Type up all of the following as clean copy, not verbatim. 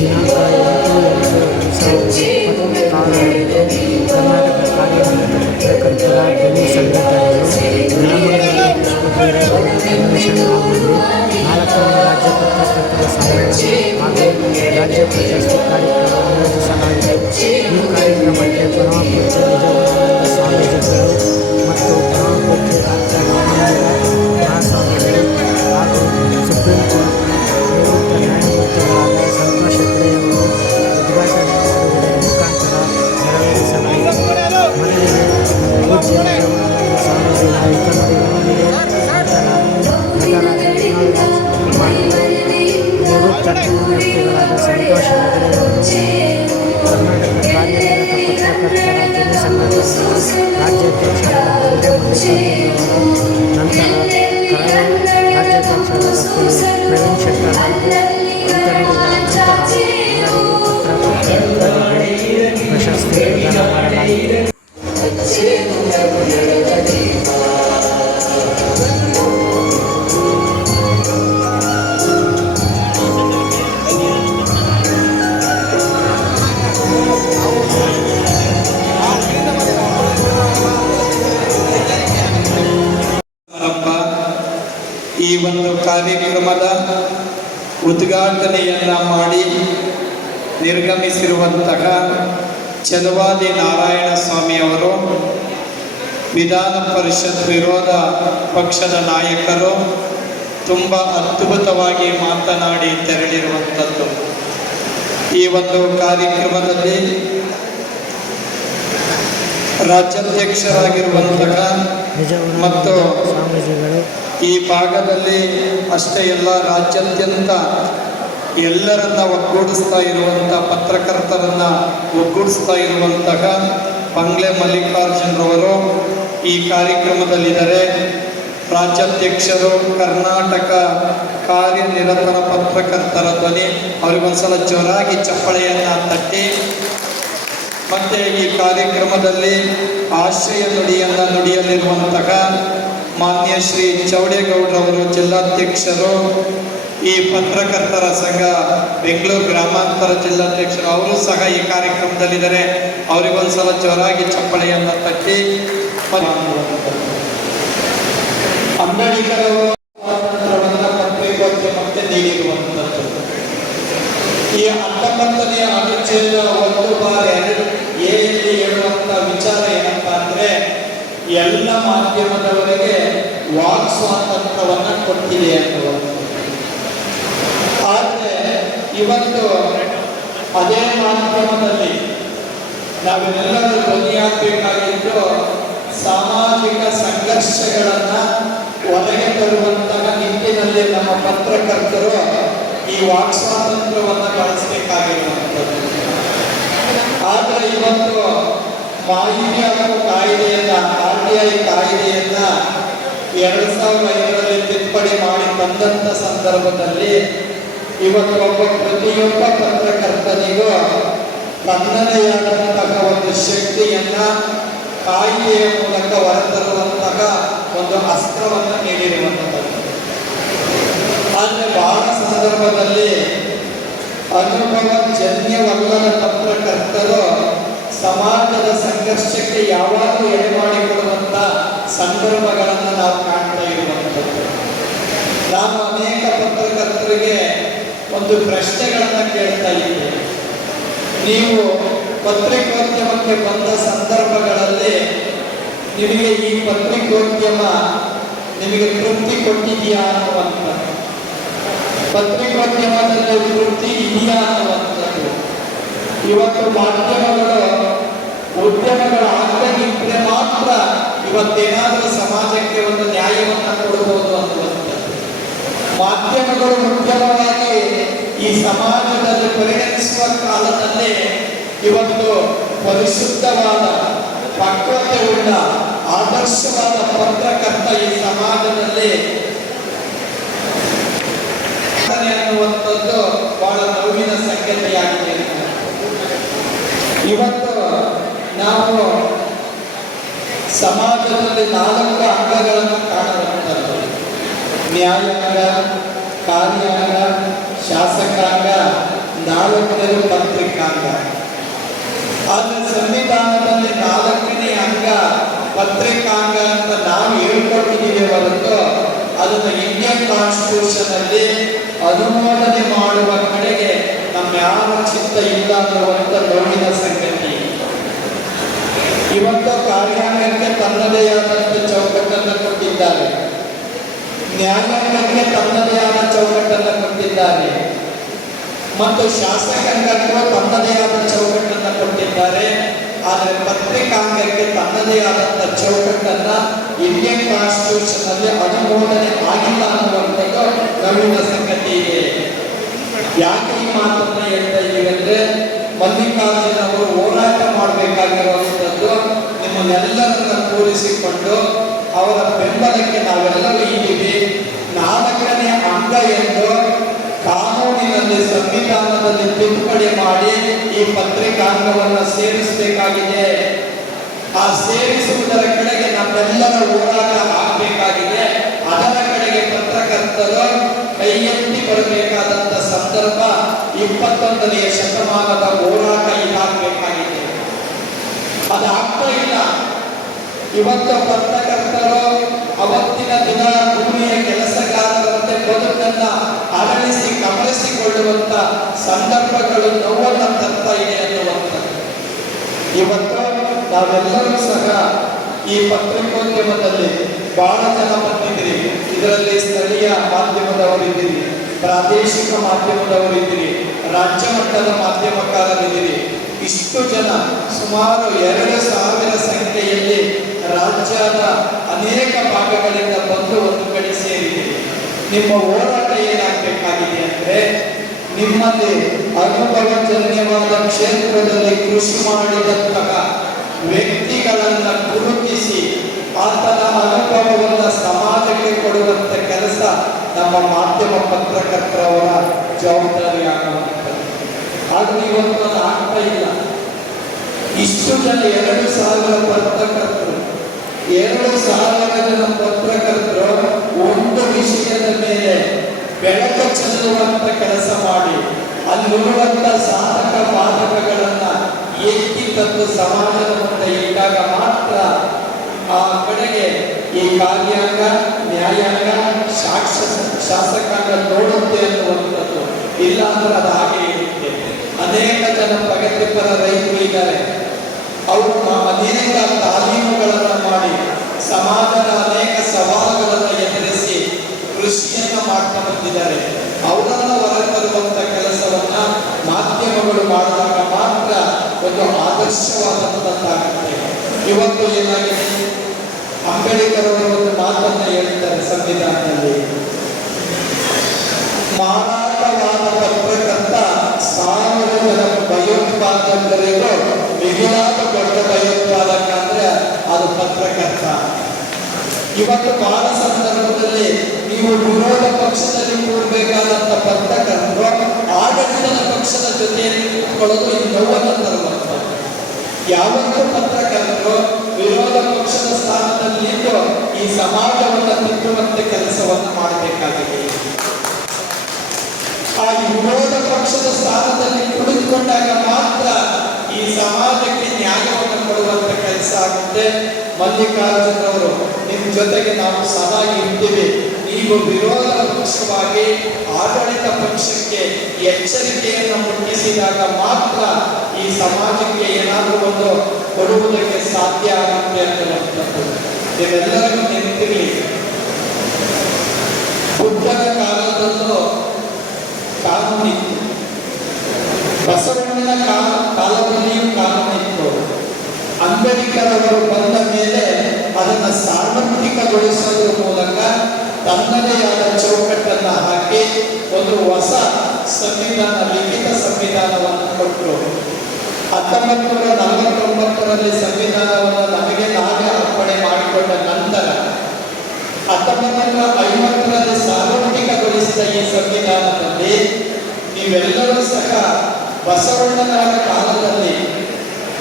ದಿನಾಂಕ 8/2/2026 ಕರ್ನಾಟಕ ಕಾರ್ಯನಿರತ ಪತ್ರಕರ್ತರ ಧ್ವನಿ ಸಂಘಟನೆಯು ನೆಲಮಂಗಲ ವಿಶ್ವಭೈರವ ಕನ್ವೆನ್ಷನ್ ಹಾಲ್ನಲ್ಲಿ 4ನೇ ರಾಜ್ಯ ಪತ್ರಕರ್ತರ ಸಮ್ಮೇಳನ ಹಾಗೂ ರಾಜ್ಯ ಪ್ರಶಸ್ತಿ ಕಾರ್ಯಕ್ರಮ ಆಯೋಜಿಸಲಾಗಿದೆ. ಈ ಕಾರ್ಯಕ್ರಮಕ್ಕೆ ಪರಮಪೂಜ್ಯ ನಿಜಗುಣಾನಂದ ಸ್ವಾಮೀಜಿಗಳು ಮತ್ತು ಪರಮಪೂಜ್ಯ ಡಾಕ್ಟರ್ ರಾಮಲಿಂಗ ಮಹಾಸ್ವಾಮಿಗಳು ಹಾಗೂ ಸುಪ್ರೀಂ ಕೋರ್ಟ್ ನಿವೃತ್ತ ನ್ಯಾಯಮೂರ್ತಿಗಳಾದ ಸಂತೋಷ್ ಹೆಗ್ಡೆಯವರು ಉದ್ಘಾಟನೆ ಮಾಡುವುದರ ಮುಖಾಂತರ ನೆರವೇರಿಸಲಾಗಿದೆ. ಮೊದಲಿಗೆ ಪೂಜ್ಯ ನಿಜಗುಣಾನಂದ ಸ್ವಾಮೀಜಿ ನಾಯಕ ನುಡಿಗಳೊಂದಿಗೆ ನಂತರ ನಟರಾದ ವಿನೋದ್ ರಾಜ್ಕುಮಾರ್, ನಿವೃತ್ತ ನ್ಯಾಯಮೂರ್ತಿಗಳಾದ ಸಂತೋಷ್ ಹೆಗ್ಡೆಯವರು, ಕರ್ನಾಟಕ ಕಾರ್ಯನಿರತ ಪತ್ರಕರ್ತರ ಧ್ವನಿ ಸಂಘಟನೆಯ ರಾಜ್ಯಾಧ್ಯಕ್ಷರಾದ ಬಂಡೆ ಮಲ್ಲಿಕಾರ್ಜುನವರು, ನಂತರ ಕರಾವಳಿ ರಾಜ್ಯಾಧ್ಯಕ್ಷರಾದ ಪ್ರವೀಣ್ ಶೆಟ್ಟರ್ ಹಾಗೂ ಇತರರಿಗಳ ನಂತರ ಎಲ್ಲರಿಗೂ ಪತ್ರಕರ್ತರಿಗೆ ಪ್ರಶಸ್ತಿ ಪ್ರದಾನ ಮಾಡಲಾಗಿದೆ. ಈ ಒಂದು ಕಾರ್ಯಕ್ರಮದ ಉದ್ಘಾಟನೆಯನ್ನ ಮಾಡಿ ನಿರ್ಗಮಿಸಿರುವಂತಹ ಛಲವಾದಿ ನಾರಾಯಣ ಸ್ವಾಮಿಯವರು ವಿಧಾನ ಪರಿಷತ್ ವಿರೋಧ ಪಕ್ಷದ ನಾಯಕರು ತುಂಬ ಅದ್ಭುತವಾಗಿ ಮಾತನಾಡಿ ತೆರಳಿರುವಂಥದ್ದು. ಈ ಒಂದು ಕಾರ್ಯಕ್ರಮದಲ್ಲಿ ರಾಜ್ಯಾಧ್ಯಕ್ಷರಾಗಿರುವಂತಹ ಮತ್ತು ಈ ಭಾಗದಲ್ಲಿ ಅಷ್ಟೇ ಎಲ್ಲ ರಾಜ್ಯಾದ್ಯಂತ ಎಲ್ಲರನ್ನ ಒಗ್ಗೂಡಿಸ್ತಾ ಇರುವಂಥ ಪತ್ರಕರ್ತರನ್ನ ಒಗ್ಗೂಡಿಸ್ತಾ ಇರುವಂತಹ ಬಂಗ್ಲೆ ಮಲ್ಲಿಕಾರ್ಜುನರವರು ಈ ಕಾರ್ಯಕ್ರಮದಲ್ಲಿದ್ದಾರೆ. ರಾಜ್ಯಾಧ್ಯಕ್ಷರು ಕರ್ನಾಟಕ ಕಾರ್ಯನಿರತರ ಪತ್ರಕರ್ತರ ಧ್ವನಿ, ಅವರಿಗೊಂದ್ಸಲ ಜೋರಾಗಿ ಚಪ್ಪಳೆಯನ್ನ ತಟ್ಟಿ. ಮತ್ತೆ ಈ ಕಾರ್ಯಕ್ರಮದಲ್ಲಿ ಆಶ್ರಯ ನುಡಿಯನ್ನ ನುಡಿಯಲಿರುವಂತಹ ಮಾನ್ಯ ಶ್ರೀ ಚೌಡೇಗೌಡರವರು ಜಿಲ್ಲಾಧ್ಯಕ್ಷರು, ಈ ಪತ್ರಕರ್ತರ ಸಂಘ ಬೆಂಗಳೂರು ಗ್ರಾಮಾಂತರ ಜಿಲ್ಲಾಧ್ಯಕ್ಷರು, ಅವರು ಸಹ ಈ ಕಾರ್ಯಕ್ರಮದಲ್ಲಿದ್ದಾರೆ. ಅವರಿಗೊಂದ್ಸಲ ಜೋರಾಗಿ ಚಪ್ಪಳೆಯನ್ನ ತಟ್ಟಿ. ಅಂಬೇಡ್ಕರ್ ಸ್ವಾತಂತ್ರ್ಯವನ್ನ ಪತ್ರಿಕೋದ್ಯಮಕ್ಕೆ ನೀಡಿರುವಂಥದ್ದು. ಈ 19ನೇ ಅನುಚ್ಛೇದ 1/2 ಹೇಳುವಂತ ವಿಚಾರ ಏನಪ್ಪ ಅಂದ್ರೆ, ಎಲ್ಲ ಮಾಧ್ಯಮದವರಿಗೆ ವಾಕ್ ಸ್ವಾತಂತ್ರ್ಯವನ್ನ ಕೊಟ್ಟಿದೆ ಅನ್ನುವಂಥದ್ದು. ಆದರೆ ಇವತ್ತು ಅದೇ ಮಾಧ್ಯಮದಲ್ಲಿ ನಾವೆಲ್ಲರೂ ಧ್ವನಿಯಾಗಬೇಕಾಗಿದ್ದು ಸಾಮಾಜಿಕ ಸಂಘರ್ಷಗಳನ್ನ ಹೊರಗೆ ತರುವಂತಹ ನಿಟ್ಟಿನಲ್ಲಿ ನಮ್ಮ ಪತ್ರಕರ್ತರು ಈ ವಾಕ್ ಸ್ವಾತಂತ್ರ್ಯವನ್ನ ಬಳಸಬೇಕಾಗಿರುವಂಥದ್ದು. ಆದರೆ ಇವತ್ತು ಮಾಹಿತಿ ಹಕ್ಕು ಕಾಯ್ದೆಯನ್ನ, RTI ಕಾಯ್ದೆಯನ್ನ 2005ರಲ್ಲಿ ತಿದ್ದುಪಡಿ ಮಾಡಿ ತಂದಂತ ಸಂದರ್ಭದಲ್ಲಿ ಇವತ್ತು ಪ್ರತಿಯೊಬ್ಬ ಪತ್ರಕರ್ತನಿಗೂ ತನ್ನದೇ ಆದಂತಹ ಒಂದು ಶಕ್ತಿಯನ್ನ ಕಾಯ್ದೆಯ ಮೂಲಕ ಹೊರತರುವಂತಹ ಒಂದು ಅಸ್ತ್ರವನ್ನು ನೀಡಿರುವಂಥದ್ದು. ಆದರೆ ಬಹಳ ಸಂದರ್ಭದಲ್ಲಿ ಅನುಭವ ಜನ್ಯವಲ್ಲದ ಪತ್ರಕರ್ತರು ಸಮಾಜದ ಸಂಘರ್ಷಕ್ಕೆ ಯಾವಾಗಲೂ ಎಡೆಮಾಡಿಕೊಡುವಂತ ಸಂದರ್ಭಗಳನ್ನು ನಾವು ಕಾಣ್ತಾ ಇರುವಂಥದ್ದು. ನಾನು ಅನೇಕ ಪತ್ರಕರ್ತರಿಗೆ ಒಂದು ಪ್ರಶ್ನೆಗಳನ್ನು ಕೇಳ್ತಾ ಇದ್ದೇನೆ. ನೀವು ಪತ್ರಿಕೋದ್ಯಮಕ್ಕೆ ಬಂದ ಸಂದರ್ಭಗಳಲ್ಲಿ ನಿಮಗೆ ಈ ಪತ್ರಿಕೋದ್ಯಮ ನಿಮಗೆ ತೃಪ್ತಿ ಕೊಟ್ಟಿದೆಯಾ ಅನ್ನುವಂಥದ್ದು, ಪತ್ರಿಕೋದ್ಯಮದಲ್ಲಿ ತೃಪ್ತಿ ಇದೆಯಾ ಅನ್ನುವಂಥದ್ದು. ಇವತ್ತು ಮಾಧ್ಯಮಗಳು ಉದ್ಯಮಗಳಾಗದಿದ್ರೆ ಮಾತ್ರ ಇವತ್ತೇನಾದರೂ ಸಮಾಜಕ್ಕೆ ಒಂದು ನ್ಯಾಯವನ್ನು ಕೊಡಬಹುದು ಅನ್ನುವಂಥದ್ದು. ಮಾಧ್ಯಮಗಳು ಉದ್ಯಮವಾಗಿ ಈ ಸಮಾಜದಲ್ಲಿ ಪರಿಣಮಿಸುವ ಕಾಲದಲ್ಲಿ ಇವತ್ತು ಪರಿಶುದ್ಧವಾದ, ಪಕ್ವತೆ ಉಳ್ಳ, ಆದರ್ಶವಾದ ಪತ್ರಕರ್ತ ಈ ಸಮಾಜದಲ್ಲಿ ಅನ್ನುವಂಥದ್ದು ಬಹಳ ನೋವಿನ ಸಂಗತಿಯಾಗಿದೆ. ಇವತ್ತು ನಾವು ಸಮಾಜದಲ್ಲಿ 4 ಅಂಗಗಳನ್ನು ಕಾಣುವಂಥದ್ದು: ನ್ಯಾಯಾಂಗ, ಕಾರ್ಯಾಂಗ, ಶಾಸಕಾಂಗ, 4ನೇದು ಪತ್ರಿಕಾಂಗ. ಆದರೆ ಸಂವಿಧಾನದಲ್ಲಿ 4ನೇ ಅಂಗ ಪತ್ರಿಕಾಂಗ ಅಂತ ನಾವು ಹೇಳ್ಕೊಟ್ಟಿದ್ದೀವಿ ಹೊರತು ಅದನ್ನು ಇಂಡಿಯನ್ ಕಾನ್ಸ್ಟಿಟ್ಯೂಷನ್ ಅಲ್ಲಿ ಅನುಮೋದನೆ ಮಾಡುವ ಕಡೆಗೆ ನಮ್ಮ ಯಾರ ಚಿತ್ತ ಇಲ್ಲ ಅನ್ನುವಂಥ ನೋವಿನ ಸಂಗತಿ. ಇವತ್ತು ಕಾರ್ಯಾಂಗಕ್ಕೆ ತನ್ನದೇ ಆದಂಥ ಚೌಕಟ್ಟನ್ನು ಕೊಟ್ಟಿದ್ದಾರೆ, ನ್ಯಾಯಾಂಗಕ್ಕೆ ತನ್ನದೇ ಆದ ಚೌಕಟ್ಟನ್ನು ಕೊಟ್ಟಿದ್ದಾರೆ ಮತ್ತು ಶಾಸಕಾಂಗಕ್ಕೂ ತನ್ನದೇ ಆದ ಚೌಕಟ್ಟನ್ನು ಕೊಟ್ಟಿದ್ದಾರೆ. ಆದರೆ ಪತ್ರಿಕಾಂಗಕ್ಕೆ ತನ್ನದೇ ಆದಂಥ ಚೌಕಟ್ಟನ್ನು ಇಂಡಿಯನ್ ಕಾನ್ಸ್ಟಿಟ್ಯೂಷನ್ ಅಲ್ಲಿ ಅನುಮೋದನೆ ಆಗಿಲ್ಲ ಅನ್ನುವಂಥದ್ದು ನೋವಿನ ಸಂಗತಿ ಇದೆ. ಯಾಕೆ ಈ ಮಾತನ್ನು ಹೇಳ್ತಾ ಇದ್ದೀವಿ ಅಂದ್ರೆ, ಮಲ್ಲಿಕಾರ್ಜುನ ಅವರು ಹೋರಾಟ ಮಾಡಬೇಕಾಗಿರುವಂಥದ್ದು ನಿಮ್ಮನ್ನೆಲ್ಲರನ್ನ ಕೂರಿಸಿಕೊಂಡು ಅವರ ಬೆಂಬಲಕ್ಕೆ ನಾವೆಲ್ಲರೂ ಇದ್ದೀವಿ. 4ನೇ ಅಂಗ ಎಂದು ಕಾನೂನಿನಲ್ಲಿ ಸಂವಿಧಾನದಲ್ಲಿ ತಿದ್ದುಪಡಿ ಮಾಡಿ ಈ ಪತ್ರಿಕಾಂಗವನ್ನು ಸೇರಿಸಬೇಕಾಗಿದೆ. ಆ ಸೇರಿಸುವುದರ ಕಡೆಗೆ ನಮ್ಮೆಲ್ಲರ ಹೋರಾಟ ಆಗಬೇಕಾಗಿದೆ. ಅದರ ಕಡೆಗೆ ಪತ್ರಕರ್ತರು ಕೈ ಎತ್ತಿ ಬರಬೇಕಾದಂಥ ಸಂದರ್ಭ 21ನೇ ಶತಮಾನದ ಹೋರಾಟ ಇದಾಗಬೇಕಾಗಿದೆ. ಅದಾಗ್ತಾ ಇಲ್ಲ. ಇವತ್ತು ಪತ್ರಕರ್ತರು ಅವತ್ತಿನ ದಿನ ಭೂಮಿಯ ಕೆಲಸಗಾರರಂತೆ ಬದುಕನ್ನ ಅರಳಿಸಿ ಕಮಲಿಸಿಕೊಳ್ಳುವಂತ ಸಂದರ್ಭಗಳು ನೋವನ್ನು ತರ್ತಾ ಇದೆ ಅನ್ನುವಂಥದ್ದು. ಇವತ್ತು ನಾವೆಲ್ಲರೂ ಸಹ ಈ ಪತ್ರಿಕೋದ್ಯಮದಲ್ಲಿ ಬಹಳ ಜನ ಬಂದಿದ್ದೀರಿ. ಇದರಲ್ಲಿ ಸ್ಥಳೀಯ ಮಾಧ್ಯಮದವರಿದ್ದೀರಿ, ಪ್ರಾದೇಶಿಕ ಮಾಧ್ಯಮದವರಿದ್ದೀರಿ, ರಾಜ್ಯ ಮಟ್ಟದ ಮಾಧ್ಯಮಕಾರರಿದ್ದೀರಿ. ಇಷ್ಟು ಜನ ಸುಮಾರು 2,000 ಸಂಖ್ಯೆಯಲ್ಲಿ ರಾಜ್ಯದ ಅನೇಕ ಭಾಗಗಳಿಂದ ಬಂದು ಒಂದು ಕಡೆ ಸೇರಿದ್ದೀರಿ. ನಿಮ್ಮ ಹೋರಾಟ ಏನಾಗಬೇಕಾಗಿದೆ ಅಂದ್ರೆ, ನಿಮ್ಮಲ್ಲಿ ಅನುಭವಜನ್ಯವಾದ ಕ್ಷೇತ್ರದಲ್ಲಿ ಕೃಷಿ ಮಾಡಿದಂತಹ ವ್ಯಕ್ತಿಗಳನ್ನ ಗುರುತಿಸಿ ಆತನ ಅನುಭವವನ್ನು ಸಮಾಜಕ್ಕೆ ಕೊಡುವಂತ ಕೆಲಸ ನಮ್ಮ ಮಾಧ್ಯಮ ಪತ್ರಕರ್ತರವರ ಜವಾಬ್ದಾರಿ ಆಗುವಂಥದ್ದು. ಆದ್ರೆ ಇವತ್ತು ಅದು ಆಗ್ತಾ ಇಲ್ಲ. ಇಷ್ಟು ಜನ 2,000 ಪತ್ರಕರ್ತರು, 2,000 ಜನ ಪತ್ರಕರ್ತರು ಒಂದು ವಿಷಯದ ಮೇಲೆ ಬೆಳಕು ಚೆಲ್ಲುವಂತ ಕೆಲಸ ಮಾಡಿ ಅಲ್ಲಿರುವಂತ ಸಾಧಕ ಬಾಧಕಗಳನ್ನ ಎತ್ತಿ ತಂದು ಸಮಾಜದ ಮುಂದೆ ಇಟ್ಟಾಗ ಮಾತ್ರ ಆ ಕಡೆಗೆ ಈ ಕಾರ್ಯಾಂಗ, ನ್ಯಾಯಾಂಗ, ಶಾಸಕಾಂಗ ನೋಡುತ್ತೆ ಅನ್ನುವಂಥದ್ದು. ಇಲ್ಲ ಅಂದ್ರೆ ಅದು ಹಾಗೆ ಇರುತ್ತೆ. ಅನೇಕ ಜನ ಪ್ರಗತಿಪರ ರೈತರು ಇದ್ದಾರೆ. ಅವರು ಅನೇಕ ತಾಲೀಮುಗಳನ್ನು ಮಾಡಿ ಸಮಾಜದ ಅನೇಕ ಸವಾಲುಗಳನ್ನು ಎದುರಿಸಿ ಕೃಷಿಯನ್ನ ಮಾಡ್ತಾ ಬಂದಿದ್ದಾರೆ. ಅವರನ್ನು ಹೊರತರುವಂತ ಕೆಲಸವನ್ನ ಮಾಧ್ಯಮಗಳು ಮಾಡಿದಾಗ ಮಾತ್ರ ಒಂದು ಆದರ್ಶವಾದಂಥದ್ದಾಗುತ್ತೆ. ಇವತ್ತು ಏನಾಗಿದೆ, ಅಂಬೇಡ್ಕರ್ ಅವರು ಒಂದು ಮಾತನ್ನು ಹೇಳ್ತಾರೆ ಸಂವಿಧಾನದಲ್ಲಿ, ಮಾರಾಟವಾದ ಪತ್ರಕರ್ತ 1000 ಜನ ಭಯೋತ್ಪಾದಕರಿಗೂ ಮಿಗಿಲಾದ ದೊಡ್ಡ ಭಯೋತ್ಪಾದಕ ಅಂದ್ರೆ ಅದು ಪತ್ರಕರ್ತ. ಇವತ್ತು ಬಹಳ ಸಂದರ್ಭದಲ್ಲಿ ನೀವು ವಿರೋಧ ಪಕ್ಷದಲ್ಲಿ ಕೂಡಬೇಕಾದಂತ ಪತ್ರಕರ್ತರು ಆಡಳಿತದ ಪಕ್ಷದ ಜೊತೆಯಲ್ಲಿ ಕೂತ್ಕೊಳ್ಳೋದು ಈ ನೋವನ್ನು ತರುವಂಥದ್ದು. ಯಾವತ್ತೂ ಪತ್ರಕರ್ತರು ವಿರೋಧ ಪಕ್ಷದ ಸ್ಥಾನದಲ್ಲಿದ್ದು ಈ ಸಮಾಜವನ್ನು ತಿದ್ದುವಂತೆ ಕೆಲಸವನ್ನು ಮಾಡಬೇಕಾಗಿದೆ. ಆ ವಿರೋಧ ಪಕ್ಷದ ಸ್ಥಾನದಲ್ಲಿ ಕುಳಿತುಕೊಂಡಾಗ ಮಾತ್ರ ಈ ಸಮಾಜಕ್ಕೆ ನ್ಯಾಯವನ್ನು ಕೊಡುವಂತ ಕೆಲಸ ಆಗುತ್ತೆ. ಮಲ್ಲಿಕಾರ್ಜುನ್ ಅವರು ನಿಮ್ಮ ಜೊತೆಗೆ ನಾವು ಸದಾ ಇರ್ತೀವಿ. ನೀವು ವಿರೋಧ ಪಕ್ಷವಾಗಿ ಆಡಳಿತ ಪಕ್ಷಕ್ಕೆ ಎಚ್ಚರಿಕೆಯನ್ನು ಮುಟ್ಟಿಸಿದಾಗ ಮಾತ್ರ ಈ ಸಮಾಜಕ್ಕೆ ಏನಾದರೂ ಒಂದು ಕೊಡುವುದಕ್ಕೆ ಸಾಧ್ಯ ಆಗುತ್ತೆ ಅನ್ನುವಂಥದ್ದು ನೀವೆಲ್ಲರಿಗೂ ನೆನಪಿರಲಿ. ಬುದ್ಧನ ಕಾಲದಲ್ಲೂ ಕಾನೂನಿತ್ತು, ಬಸವಣ್ಣನ ಕಾಲದಲ್ಲಿಯೂ ಕಾನೂನಿತ್ತು. ಅಂಬೇಡ್ಕರ್ ಅವರು ಬಂದ ಮೇಲೆ ಅದನ್ನು ಸಾರ್ವತ್ರಿಕಗೊಳಿಸೋದ್ರ ಮೂಲಕ ತನ್ನದೇ ಆದ ಚೌಕಟ್ಟನ್ನು ಹಾಕಿ ಒಂದು ಹೊಸ ಸಂವಿಧಾನ, ಲಿಖಿತ ಸಂವಿಧಾನವನ್ನು ಕೊಟ್ಟರು. 1949ರಲ್ಲಿ ಸಂವಿಧಾನವನ್ನು ನಮಗೆ ನಾವೇ ಅರ್ಪಣೆ ಮಾಡಿಕೊಂಡ ನಂತರ 1950ರಲ್ಲಿ ಸಾರ್ವತ್ರಿಕಗೊಳಿಸಿದ ಈ ಸಂವಿಧಾನದಲ್ಲಿ ನೀವೆಲ್ಲರೂ ಸಹ ಬಸವಣ್ಣನವರ ಕಾಲದಲ್ಲಿ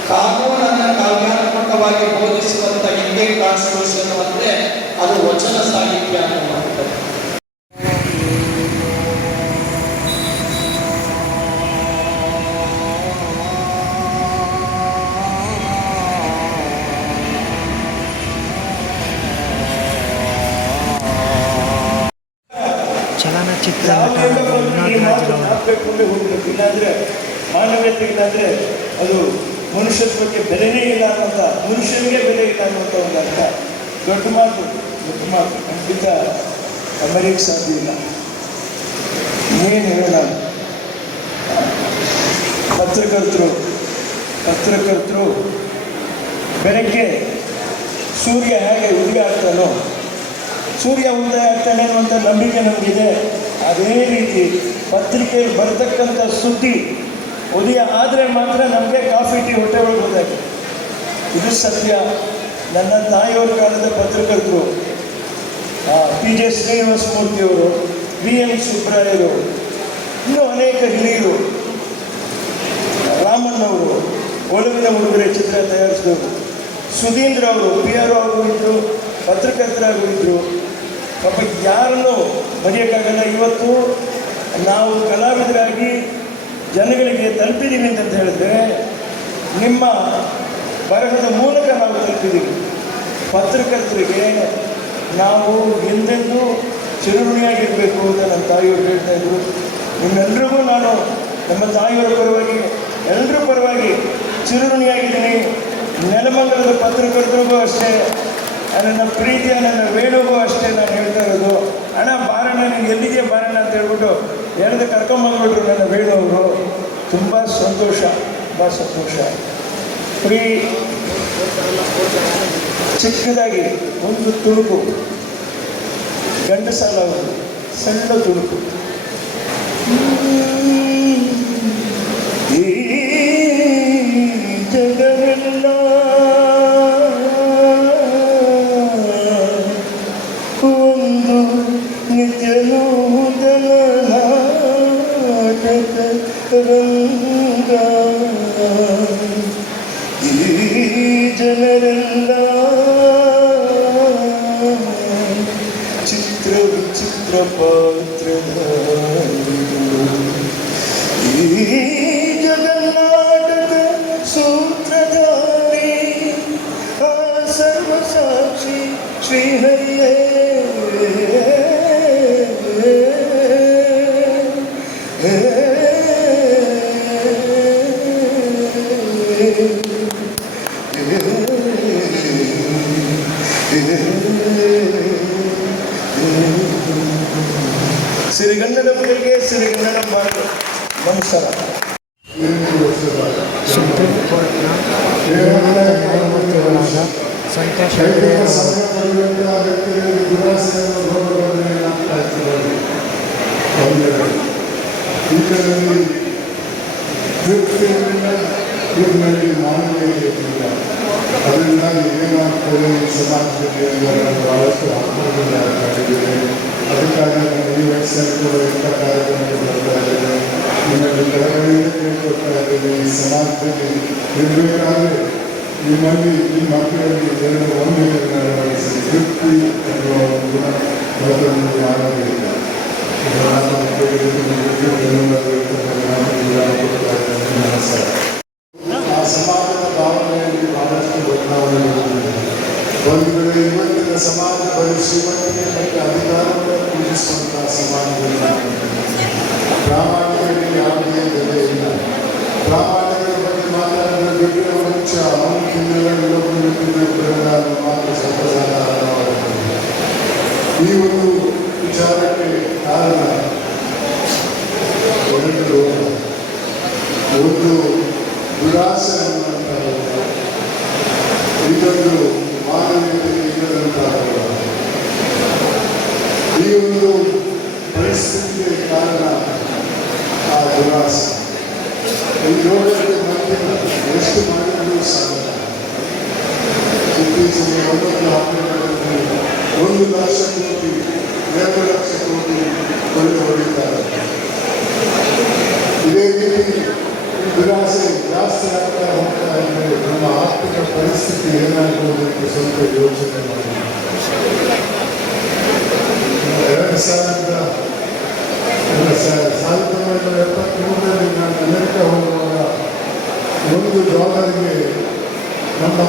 ಕಾನೂನನ್ನು ಕಾವ್ಯಾತ್ಮಕವಾಗಿ ಬೋಧಿಸುವಂತ ಇಂಡಿಯನ್ ಕಾನ್ಸ್ಟಿಟ್ಯೂಷನ್ ಅಂದ್ರೆ ಅದು ವಚನ ಸಾಹಿತ್ಯ ಅನ್ನುವಂಥದ್ದು. ಮುಂದೆ ಹೋಗ್ಬೇಕು. ಇಲ್ಲಾಂದರೆ ಮಾನವೀಯತೆ ಇಲ್ಲಾಂದರೆ ಅದು ಮನುಷ್ಯತ್ವಕ್ಕೆ ಬೆಲೆನೇ ಇಲ್ಲ ಅನ್ನೋಂಥ, ಮನುಷ್ಯನಿಗೆ ಬೆಲೆ ಇಲ್ಲ ಅನ್ನುವಂಥ ಒಂದು ಅರ್ಥ. ದೊಡ್ಡ ಮಾತು ಖಂಡಿತ ಮರೆಯಕ್ಕೆ ಸಾಧ್ಯ ಇಲ್ಲ. ಏನು ಹೇಳೋಣ, ಪತ್ರಕರ್ತರು ಬೆಳಗ್ಗೆ ಸೂರ್ಯ ಹೇಗೆ ಉದಯ ಆಗ್ತಾನೋ, ಸೂರ್ಯ ಉದಯ ಆಗ್ತಾನೆ ಅನ್ನುವಂಥ ನಂಬಿಕೆ ನಮಗಿದೆ. ಅದೇ ರೀತಿ ಪತ್ರಿಕೆಯಲ್ಲಿ ಬರ್ತಕ್ಕಂಥ ಸುದ್ದಿ ಉದಯ ಆದರೆ ಮಾತ್ರ ನಮಗೆ ಕಾಫಿ ಟೀ ಹೊಟ್ಟೆ ಒಳಗೋದಾಗಿದೆ. ಇದು ಸತ್ಯ. ನನ್ನ ತಾಯಿಯವ್ರ ಕಾಲದ ಪತ್ರಕರ್ತರು PJ ಶ್ರೀನಿವಾಸ ಮೂರ್ತಿಯವರು, BM ಸುಬ್ರಾಯರು, ಇನ್ನೂ ಅನೇಕ ಹಿರಿಯರು, ರಾಮಣ್ಣವರು, ಒಲವಿನ ಉಡುಗೊರೆ ಚಿತ್ರ ತಯಾರಿಸಿದವರು, ಸುಧೀಂದ್ರ ಅವರು PR ಆಗೋಗಿದ್ರು, ಪತ್ರಕರ್ತರಾಗೋಗಿದ್ರು. ಪಾಪ ಯಾರನ್ನೂ ಮರೆಯೋಕ್ಕಾಗಲ್ಲ. ಇವತ್ತು ನಾವು ಕಲಾವಿದರಾಗಿ ಜನಗಳಿಗೆ ತಲುಪಿದ್ದೀವಿ ಅಂತ ಹೇಳಿದ್ರೆ ನಿಮ್ಮ ಬರಹದ ಮೂಲಕ ನಾವು ತಲುಪಿದ್ದೀವಿ. ಪತ್ರಕರ್ತರಿಗೆ ನಾವು ಎಂದೆಂದೂ ಚಿರಋಣಿಯಾಗಿರಬೇಕು ಅಂತ ನನ್ನ ತಾಯಿಯವರು ಹೇಳ್ತಾ ಇದ್ರು. ನಿಮ್ಮೆಲ್ಲರಿಗೂ ನಾನು ನಮ್ಮ ತಾಯಿಯವರ ಪರವಾಗಿ, ಎಲ್ಲರ ಪರವಾಗಿ ಚಿರಋಣಿಯಾಗಿದ್ದೀನಿ. ನೆಲಮಂಗಲದ ಪತ್ರಕರ್ತರಿಗೂ ಅಷ್ಟೇ, ನನ್ನ ಪ್ರೀತಿಯ ನನ್ನ ವೇಣುಗೂ ಅಷ್ಟೇ ನಾನು ಹೇಳ್ತಾ ಇರೋದು. ಅಣ್ಣ ಬಾರಣ, ನೀನು ಎಲ್ಲಿಗೆ ಬಾರಣ ಅಂತ ಹೇಳ್ಬಿಟ್ಟು ಎಳೆದು ಕರ್ಕೊಂಬಂದ್ಬಿಟ್ರು ನನ್ನ ವೇಣು ಅವರು. ತುಂಬ ಸಂತೋಷ. ಚಿಕ್ಕದಾಗಿ ಒಂದು ತುಣುಕು, ಗಂಡಸಾಲ ಸಣ್ಣ ತುಣುಕು. ಈ ಜಗವೆಲ್ಲ ಒಂದು ನಿಜ ನೂತನ ನಾಟಕ ರಂಗ. ಈ ಜನರೆಲ್ಲ ಚಿತ್ರ ವಿಚಿತ್ರ ಪಾತ್ರದ, ಈ ಜಗನ್ನಾಟಕ ಸೂತ್ರಧಾರಿ ಆ ಸರ್ವಸಾಕ್ಷಿ ಶ್ರೀಹರಿಯೇ. ಸಿರಿಗನ್ನಡಗಳಿಗೆ ಸಿರಿಗನ್ನಡ ನಮಸ್ಕಾರ. ಸುಪ್ರೀಂ ಕೋರ್ಟ್ನ ನ್ಯಾಯಮೂರ್ತಿಗಳಾದ ಸಂತೋಷ್ ಹೆಗ್ಡೆ ಇವುಗಳಲ್ಲಿ ಮಾನವೀಯತೆ ಇಲ್ಲ. ಅದರಿಂದಾಗಿ ಏನಾಗ್ತದೆ ಸಮಾಜದಲ್ಲಿ ಅನ್ನೋದನ್ನು ಭಾಳಷ್ಟು ಆತ್ಮಹತ್ಯೆ ಆಗಿದ್ದೇನೆ. ಅದಕ್ಕಾಗಿ ನಾನು ಈ ವಯಸ್ಸಲ್ಲಿ ಕೂಡ ಇಂಥ ಕಾರ್ಯಕ್ರಮಗಳು ಬರ್ತಾ ಇದ್ದೇನೆ. ನಿಮ್ಮಲ್ಲಿ ಕೆಳಗಡೆಯಿಂದ ಕೇಳ್ಕೊಳ್ತಾ ಇದ್ದೇನೆ. ಈ ಸಮಾಜದಲ್ಲಿ ಇರಬೇಕಾದ್ರೆ ನಿಮ್ಮಲ್ಲಿ ಈ ಮಕ್ಕಳಲ್ಲಿ ಎರಡು ಒಂದಿಗೆ ನಡೆಸಿ ತೃಪ್ತಿ ಅನ್ನುವ ಒಂದು ಗುಣ ಮತ್ತೊಂದು ಮಾನವೀಯ ಇಲ್ಲ. ಆ ಸಮಾಜದ ಭಾವನೆಯಲ್ಲಿ ಬಹಳಷ್ಟು ಬದಲಾವಣೆಗಳಿವೆ. ಒಂದು ವೇಳೆ ಇವತ್ತಿನ ಸಮಾಜ ಬರೀ ಶ್ರೀಮಂತಿಕೆ ಮತ್ತು ಅಧಿಕಾರವನ್ನು ಪೂಜಿಸುವಂತಹ ಸಮಾಜದಲ್ಲಿ ಪ್ರಾಮಾಣಿಕರಿಗೆ ಯಾವುದೇ ಬೆಲೆ ಇಲ್ಲ. ಪ್ರಾಮಾಣಿಕರ ಬಗ್ಗೆ ಮಾತಾಡಿದ ಬಿಟ್ಟಿನ ಮನುಷ್ಯ ಅವನು ತಿನ್ನಲ ಇನ್ನೊಬ್ಬರು ತಿನ್ನಲು ಮಾತ್ರ ಸಂಪ್ರದಾಯ. ಈ ಒಂದು ವಿಚಾರಕ್ಕೆ ಕಾರಣ ಎರಡು ರೋಗ. ಒಂದು ದುರಾಸೆ ಅನ್ನುವಂತಹ, ಇದೊಂದು ಮಾನವೀಯತೆ ಇಲ್ಲದಂತಹ. ಈ ಒಂದು ಪರಿಸ್ಥಿತಿಗೆ ಕಾರಣ ಆ ದುರಾಸೆ. ಈ ರೋಗಕ್ಕೆ ಮಧ್ಯೆ ಎಷ್ಟು ಮಾಡಿದರೂ ಸಾಧ್ಯ. ಇತ್ತೀಚೆಗೆ 9 ಆಪರೇಟರ್ಗಳಲ್ಲಿ 1 ಲಕ್ಷ ಕೋಟಿ 2 ಲಕ್ಷ ಕೋಟಿ ಕೊಳ್ಳೆ ಹೊಡೆಯುತ್ತಾರೆ. ಇದೇ ರೀತಿ ದುರಾಸೆ ಜಾಸ್ತಿ ಆಗ್ತಾ ಹೋಗ್ತಾ ಇದ್ದರೆ ನಮ್ಮ ಆರ್ಥಿಕ ಪರಿಸ್ಥಿತಿ ಏನಾಗಬಹುದು ಅಂತ ಸ್ವಲ್ಪ ಯೋಚನೆ ಮಾಡಿ. 1973ರಲ್ಲಿ ನಾನು ಅಮೆರಿಕ ಹೋಗುವಾಗ $1 ನಮ್ಮ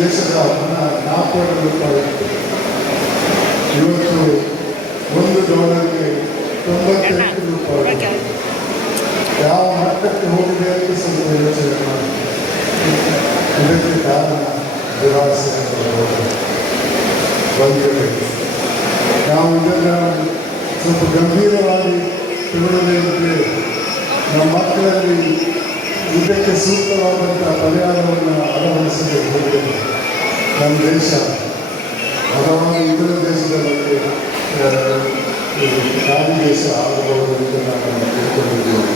ದೇಶದ ಹಣ $400 ಇತ್ತು. ಇವತ್ತು $1 $98. ಯಾವ ಮಟ್ಟಕ್ಕೆ ಹೋಗಿದೆ ಅಂತ ಸ್ವಲ್ಪ ಯೋಚನೆ ಮಾಡಿ. ಇದಕ್ಕೆ ಕಾರಣ ದುರಾಸೆ ಬಂದಿರಬೇಕು. ನಾವು ಇದನ್ನು ಸ್ವಲ್ಪ ಗಂಭೀರವಾಗಿ ತಿಳಿಯಬೇಕಿದ್ರೆ ನಮ್ಮ ಮಕ್ಕಳಲ್ಲಿ ಇದಕ್ಕೆ ಸೂಕ್ತವಾದಂಥ ಪರಿಹಾರವನ್ನು ಅಳವಡಿಸಬೇಕು. ಹೋಗಬೇಕು. ನಮ್ಮ ದೇಶ ಹಲವಾರು ಇತರ ದೇಶದ ಬಗ್ಗೆ ಖಾಲಿ ದೇಶ ಆಗಬಹುದು ಅಂತ ನಾನು ತಿಳ್ಕೊಂಡಿದ್ದೇನೆ.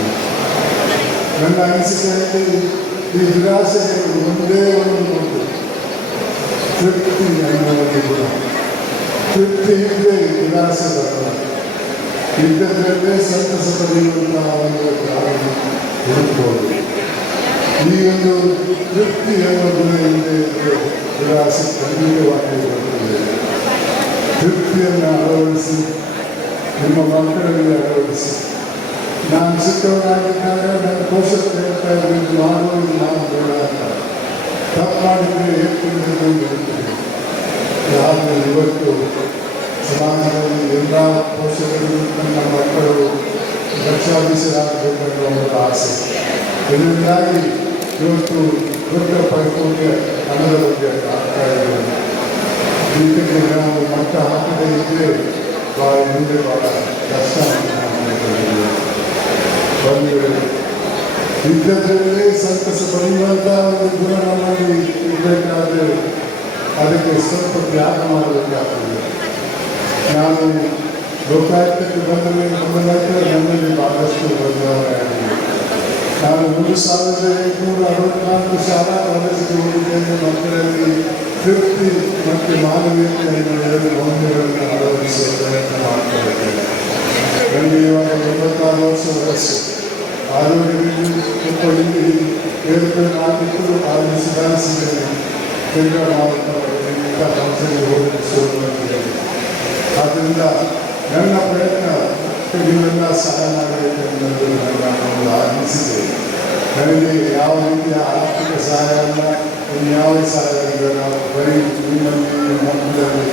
ನನ್ನ ಅನಿಸಿಕೆಯಲ್ಲಿ ಈ ದುರಾಸೆಗೆ ಒಂದೇ ಒಂದು ತೃಪ್ತಿ ಅನ್ನೋದು ಕೂಡ. ತೃಪ್ತಿ ಇದ್ದರೆ ದುರಾಸೆ ಬರಲ್ಲ. ಇದ್ದದ್ರಲ್ಲೇ ಸಂತಸ ಪಡೆಯುವಂತಹ ಒಂದು ಕಾರಣ ಹುಡುಕಬಹುದು. ಈ ಒಂದು ತೃಪ್ತಿ ಅನ್ನೋದು ಇಲ್ಲದೆ ದುರಾಸೆ ಖಂಡಿತವಾಗಿ ಬರುತ್ತದೆ. ತೃಪ್ತಿಯನ್ನು ಅಳವಡಿಸಿ ನಿಮ್ಮ ಮಕ್ಕಳಲ್ಲಿ ಅಳವಡಿಸಿ. ನಾನು ಚಿಕ್ಕವನಾಗಿದ್ದಾಗ ನನ್ನ ಪೋಷಕರು ಹೇಳ್ತಾ ಇದ್ದು ಮಾಡುವುದು ನಾವು ಬೇಡ ಅಂತ. ತಪ್ಪು ಮಾಡಿದರೆ ಏಕೆಂದು ಹೇಳ್ತೀವಿ. ಆದರೆ ಇವತ್ತು ಸಮಾಜದಲ್ಲಿ ಎಲ್ಲ ಪೋಷಕರು ನನ್ನ ಮಕ್ಕಳು ಲಕ್ಷಾಧೀಶರಾಗಬೇಕೆನ್ನುವ ಒಂದು ಆಸೆ. ಇದರಿಂದಾಗಿ ಇವತ್ತು ದೊಡ್ಡ ಪೈಪೋಟಿ ಹಣದ ಬಗ್ಗೆ ಆಗ್ತಾ ಇದೆ. ಇದಕ್ಕೆ ನಾವು ಮಟ್ಟ ಹಾಕದೇ ಇದ್ದರೆ ಭಾಳ ಮುಂದೆ ಭಾಳ ಕಷ್ಟ ಬಂದಿದೆ. ಇದ್ದದ್ರಲ್ಲಿ ಸಂತಸ ಪಡೆಯುವಂಥ ಒಂದು ಗುಣ ನಮ್ಮಲ್ಲಿ ಇರಬೇಕಾದ್ರೆ ಅದಕ್ಕೆ ಸ್ವಲ್ಪ ತ್ಯಾಗ ಮಾಡಬೇಕಾಗ್ತದೆ. ನಾನು ಲೋಕಾಯುಕ್ತಕ್ಕೆ ಬಂದ ನಂತರ ನನ್ನಲ್ಲಿ ಬಹಳಷ್ಟು ಬದಲಾವಣೆ ಆಗಿದೆ. ನಾನು 1864 ಶಾಲಾ ಕಾಲೇಜಿಗೆ ಹೋಗಿದ್ದೇನೆ. ಮಕ್ಕಳಲ್ಲಿ ತೃಪ್ತಿ ಮತ್ತು ಮಾನವೀಯತೆಯನ್ನು ಎರಡು ಮೌಲ್ಯಗಳನ್ನು ಅಳವಡಿಸುವ ಪ್ರಯತ್ನ ಮಾಡ್ತಾ ಇದ್ದೇನೆ. ನನಗೆ ಇವಾಗ 86 ವರ್ಷ ವಯಸ್ಸು. ಆರೋಗ್ಯದಲ್ಲಿ ಸ್ವಲ್ಪ ಇಲ್ಲಿ ಏರುಪೇರು ಆಗಿತ್ತು. ಆದರೆ ಸುಧಾರಿಸಿದ್ದೇನೆ. ಕೇಂದ್ರ ಇಂಥ ಸಂಸ್ಥೆಗೆ ಹೋಗಲು ಶುರು ಮಾಡಿದ್ದೇನೆ. ಆದ್ದರಿಂದ ನನ್ನ ಪ್ರಯತ್ನ ನೀವೆಲ್ಲ ಸಹಾಯ ಮಾಡಬೇಕೆಂದು ನಾನು ಆರಂಭಿಸಿದೆ. ನನಗೆ ಯಾವ ರೀತಿಯ ಆರ್ಥಿಕ ಸಹಾಯವನ್ನು ಇನ್ಯಾವ ಸಹಾಯವಿಲ್ಲ. ನಾವು ಬರೀ ನಿಮ್ಮಲ್ಲಿ ಮಕ್ಕಳಲ್ಲಿ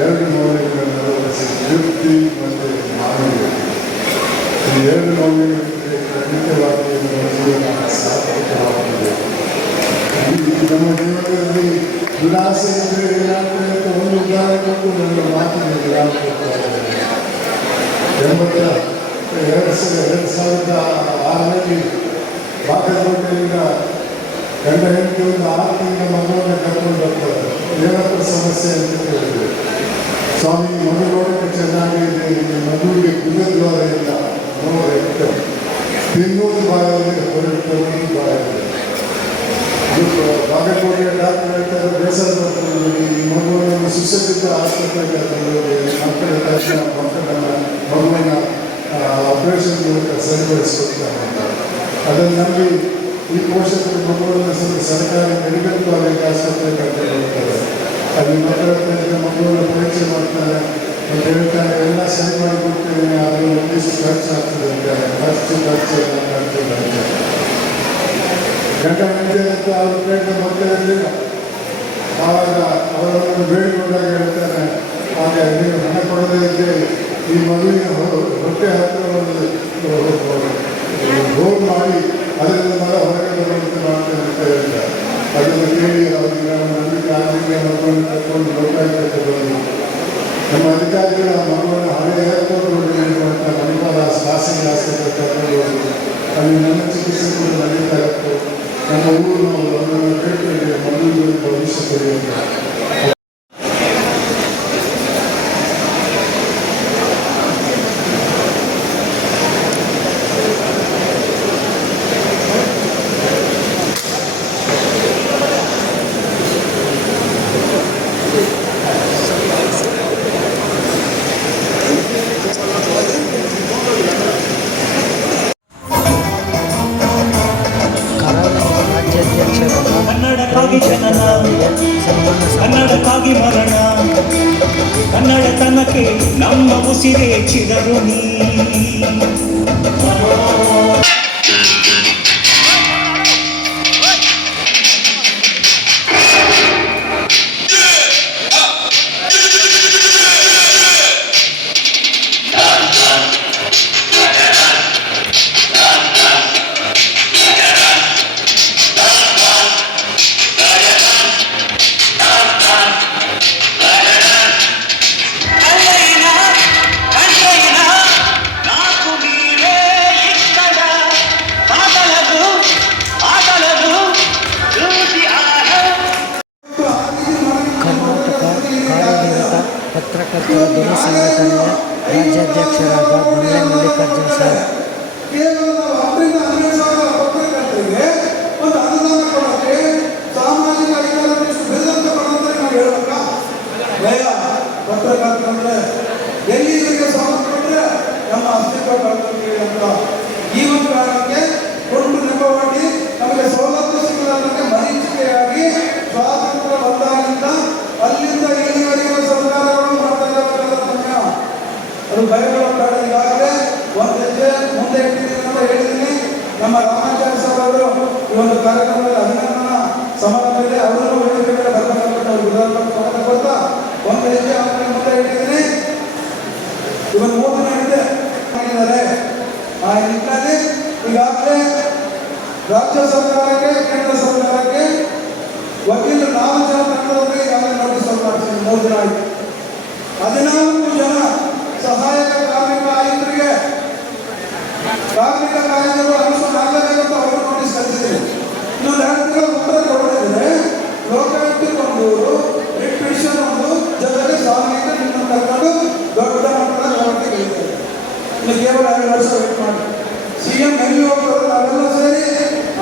ಎರಡು ಮೌಲ್ಯಗಳನ್ನು ಅಳವಡಿಸಿ ತೃಪ್ತಿ ಮತ್ತು ಮಾನವೀಯತೆ. ಈ ಎರಡು ಮೌಲ್ಯಗಳಿಗೆ ಖಂಡಿತವಾಗಿ ನಮ್ಮ ಜೀವನ ಸಾರ್ಥಕವಾಗಿದೆ. ನಮ್ಮ ಜೀವನದಲ್ಲಿ ದುರಾಸೆ ಇದ್ದರೆ ಏನಾಗ್ತದೆ ಅಂತ ಒಂದು ಉದಾಹರಣೆ ಕೊಟ್ಟು ನನ್ನ ಮಾತಿನ ವಿರಾಮ ಕೊಡ್ತಾ ಇದ್ದೇನೆ. 2006ರಲ್ಲಿ ಬಾಗಲಕೋಟೆಯಿಂದ ಗಂಡ ಹೆಂಡತಿ ಒಂದು 6 ತಿಂಗಳ ಮಗುವನ್ನು ಕರ್ಕೊಂಡು ಬರ್ತಾರೆ. ಏನಪ್ಪ ಸಮಸ್ಯೆ ಅಂತ ಕೇಳಿದೆ. ಸ್ವಾಮಿ, ಮಗು ನೋಡೋಕ್ಕೆ ಚೆನ್ನಾಗಿದೆ, ಮಗುವಿಗೆ ಕುಲದ್ವಾರ ಇಲ್ಲ, ನೋಡಿಟ್ಟು ತಿನ್ನುವುದು ಬಾಯಲ್ಲಿ ಹೊರಟು ಬಾಯಲ್ಲಿ. ಬಾಗಲಕೋಟೆಯ ಡಾಕ್ಟರ್ ಹೇಳ್ತಾರೆ, ಬೇಸರ ಬರ್ತದೆ, ಈ ಮಗುವನ್ನು ಸುಸಜ್ಜಿತ ಆಸ್ಪತ್ರೆಗೆ ಕರ್ಕೊಂಡು ಹೋಗಿ ಮಕ್ಕಳ ತಕ್ಷಣ ಮಗುವಿನ ಆಪರೇಷನ್ ಮೂಲಕ ಸರಿಪಡಿಸಿಕೊಡ್ತಾರೆ ಅಂತ. ಅದನ್ನು ನಂಬಿ ಈ ಪೋಷಕರು ಮಗುವನ್ನು ಸರ್ಕಾರಿ ಮೆಡಿಕಲ್ ಕಾಲೇಜ್ ಆಸ್ಪತ್ರೆಗೆ ಕರ್ಕೊಂಡು ಹೋಗ್ತಾರೆ. ಅಲ್ಲಿ ಮಕ್ಕಳ ಮಗುವನ್ನು ಪರೀಕ್ಷೆ ಮಾಡ್ತಾರೆ ಅಂತ ಹೇಳ್ತಾರೆ. ಎಲ್ಲ ಸರಿ ಮಾಡಿಕೊಡ್ತೇನೆ, ಆದರೆ ಒಂದಿಷ್ಟು ಖರ್ಚು ಆಗ್ತದೆ ಅಂತಾರೆ. ಖರ್ಚು ಗಂಟ ಗಂಟೆ ಅಂತ ಅವ್ರ ಪ್ರಯತ್ನ ಮಕ್ಕಳಿರಲಿಲ್ಲ. ಆವಾಗ ಅವರನ್ನು ಬೇಡಿಕೊಂಡಾಗ ಹೇಳ್ತಾನೆ, ಆಗ ನೀವು ಹಣ ಕೊಡದೇ ಇದ್ದರೆ ಈ ಮಗುವಿನ ಹೊಟ್ಟೆ ಹತ್ತಿರ ಒಂದು ರೋಡ್ ಮಾಡಿ ಅದರಿಂದ ಮರ ಹೊರಗೆ ಬರುವಂತೆ ಮಾಡ್ತೇನೆ ಅಂತ ಹೇಳ್ತಾರೆ. ಅದನ್ನು ಕೇಳಿ ಅವರಿಗೆ ನಾವು ನಂಬಿಕೆ ಆಗಲಿಕ್ಕೆ ಮಗುವನ್ನು ಕರ್ಕೊಂಡು ಲೋಕಾಯುಕ್ತಕ್ಕೆ ಬಂದು ನಮ್ಮ ಅಧಿಕಾರಿಗಳ ಮಗುವನ್ನು ಹಳೆಯ ಏರ್ಪೋರ್ಟ್ ರೋಡಿನಲ್ಲಿರುವಂಥ ಮಣಿಪಾಲ ಖಾಸಗಿ ಆಸ್ಪತ್ರೆ ಕರ್ಕೊಂಡು ಹೋಗಿ ಅಲ್ಲಿ ನನ್ನ ಚಿಕಿತ್ಸೆ ಕೂಡ ನಡೀತಾ ಇತ್ತು. ನಮ್ಮ ಊರು ನಾವು ಅವರನ್ನು ಕೇಳ್ತೇವೆ, ಮಗುವಿನ ಭವಿಷ್ಯ ಪಡೆಯುವಂಥ. ಕನ್ನಡಕ್ಕಾಗಿ ಜನನ, ಕನ್ನಡಕ್ಕಾಗಿ ಮರಣ, ಕನ್ನಡತನಕ್ಕೆ ನಮ್ಮ ಉಸಿರೇ ಚಿರಋಣಿ. ರಾಜ್ಯಾಧ್ಯಕ್ಷರಾದ ಬಂಗ್ಲೆ ಮಲ್ಲಿಕಾರ್ಜುನ್ ಸರ್. ಕೇವಲ ನಾವು 10,000 ಪತ್ರಕರ್ತರಿಗೆ ಒಂದು ಅನುದಾನ ಕೊಡೋಕ್ಕೆ ಸಾಮಾಜಿಕ ಅಧಿಕಾರಕ್ಕೆ ಬೆಳೆದಂತ ಬರೋದ್ರೆ ನಾವು ಹೇಳ್ಬೇಕಾ? ಭಯ ಪತ್ರಕರ್ತಂದ್ರೆ ಎಲ್ಲಿ ಇವರಿಗೆ ಸವಲತ್ತು ಕೊಟ್ಟರೆ ನಮ್ಮ ಅಸ್ತಿತ್ವ ಕಳ್ಕೊಳ್ತೀವಿ ಅಂತ ಈ ಒಂದು ಕಾರಣಕ್ಕೆ ಕೊಟ್ಟು ನೆಪವಾಗಿ ನಮಗೆ ಸವಲತ್ತು ಸಿಗಲಾರಕ್ಕೆ ಮರೀಚಿಕೆಯಾಗಿ ಸ್ವಾತಂತ್ರ್ಯ ಬಂದಾಗಿಂದ ಅಲ್ಲಿಂದ ಇಲ್ಲಿವರೆಗೂ ಸರ್ಕಾರಗಳು ಮಾಡ್ತಾ ಇರಬೇಕಾದ ಸಮಯ ಅದು ಭಯಗಳ ಕಾರಣ. ಈಗಾಗಲೇ ಒಂದು ಹೆಜ್ಜೆ ಮುಂದೆ ಇಟ್ಟಿದ್ದೀನಿ ಅಂತ ಹೇಳಿದ್ದೀನಿ. ನಮ್ಮ ರಾಮಾಚಾರ್ಯ ಸರ್ ಅವರು ಈ ಒಂದು ಕಾರ್ಯಕ್ರಮದಲ್ಲಿ ಅಭಿನಂದನಾ ಸಮಾರಂಭದಲ್ಲಿ ಅವರನ್ನು ವೇದಿಕೆ ಮೇಲೆ ಬರಬೇಕಂತ ವಿಧಾನ ಕೊಡ್ತಾ ಒಂದು ಹೆಜ್ಜೆ ಅವರಿಗೆ ಮುಂದೆ ಇಟ್ಟಿದ್ದೀನಿ. ಇವತ್ತು 3 ದಿನ ಹಿಂದೆ ಮಾಡಿದ್ದಾರೆ. ಆ ನಿಟ್ಟಿನಲ್ಲಿ ಈಗಾಗಲೇ ರಾಜ್ಯ ಸರ್ಕಾರಕ್ಕೆ ಕೇಂದ್ರ ಸರ್ಕಾರಕ್ಕೆ ವಕೀಲ 4 ಜನ ತಂಡದಲ್ಲಿ ಈಗಾಗಲೇ ನೋಟಿಸ್ ಹೊರಡಿಸಿದೆ. 3 ದಿನ ಆಯಿತು. 14 ಜನ ಸಹಾಯಕ ಕಾರ್ಮಿಕ ಆಯುಕ್ತರಿಗೆ ಕಾರ್ಮಿಕ ಕಾಯ್ದೆಗಳು ಅನುಷ್ಠಾನ ಆಗಲೇಬೇಕಂತ ಅವರು ನೋಟಿಸ್ ಕಳಿಸಿದೆ. ಇನ್ನೊಂದು 2 ತಿಂಗಳ ಉತ್ತರ ಕೊಡದಿದ್ರೆ ಲೋಕಾಯುಕ್ತಕ್ಕೊಂದು ರಿಟ್ರಿಷನ್ ಒಂದು ಜೊತೆಗೆ ಸಾಮೂಹಿಕ ನಿಮ್ಮನ್ನು ಕರ್ಕೊಂಡು ದೊಡ್ಡ ಮಟ್ಟದ ಹೋರಾಟ ಗೆಲ್ತಾರೆ. ಇನ್ನು ಕೇವಲ 2 ವರ್ಷ ವೇಟ್ ಮಾಡಿ ಸಿಎಂ ಎಲ್ಲಿ ಹೋಗ್ತಾರೆ ನಾವೆಲ್ಲ ಸೇರಿ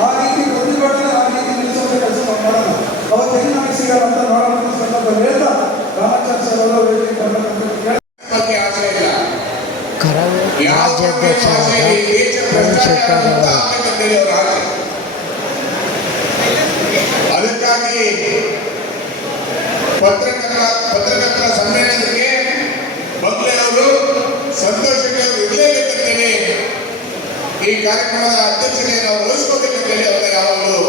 ಆ ರೀತಿ ಪ್ರತಿಭಟನೆ ಆ ರೀತಿ ನಿಲ್ಲಿಸೋಕೆ ಕೆಲಸ ಮಾಡೋಣ. ಅವತ್ತು ಹೆಂಗೆ ನಮಗೆ ಸಿಗಲ್ಲ ಅಂತ ನೋಡೋಣ ಸಂದರ್ಭ ಹೇಳ್ತಾ ರಾಮಾಚಾರ್ಯ ಸರ್ ಅವರು ವೇದಿಕೆ ಬಗ್ಗೆ ಆಸೆ ಇಲ್ಲ. ರಾಜ್ಯಾಧ್ಯಕ್ಷರಾದ ಪ್ರವೀಣ್ ಶೆಟ್ಟರ್ ಅವರು. ಅದಕ್ಕಾಗಿ ಪತ್ರಕರ್ತರ ಸಮ್ಮೇಳನಕ್ಕೆ ಬಂಗ್ಲೆ ಅವರು ಸಂತೋಷಕ್ಕೆ ಅವರು ಇರಲೇಬೇಕಂತೇಳಿ ಈ ಕಾರ್ಯಕ್ರಮದ ಅಧ್ಯಕ್ಷತೆಯನ್ನು ನಾವು ವಹಿಸ್ಕೋಬೇಕಂತೇಳಿ ಅವರ ಯಾವಾಗಲೂ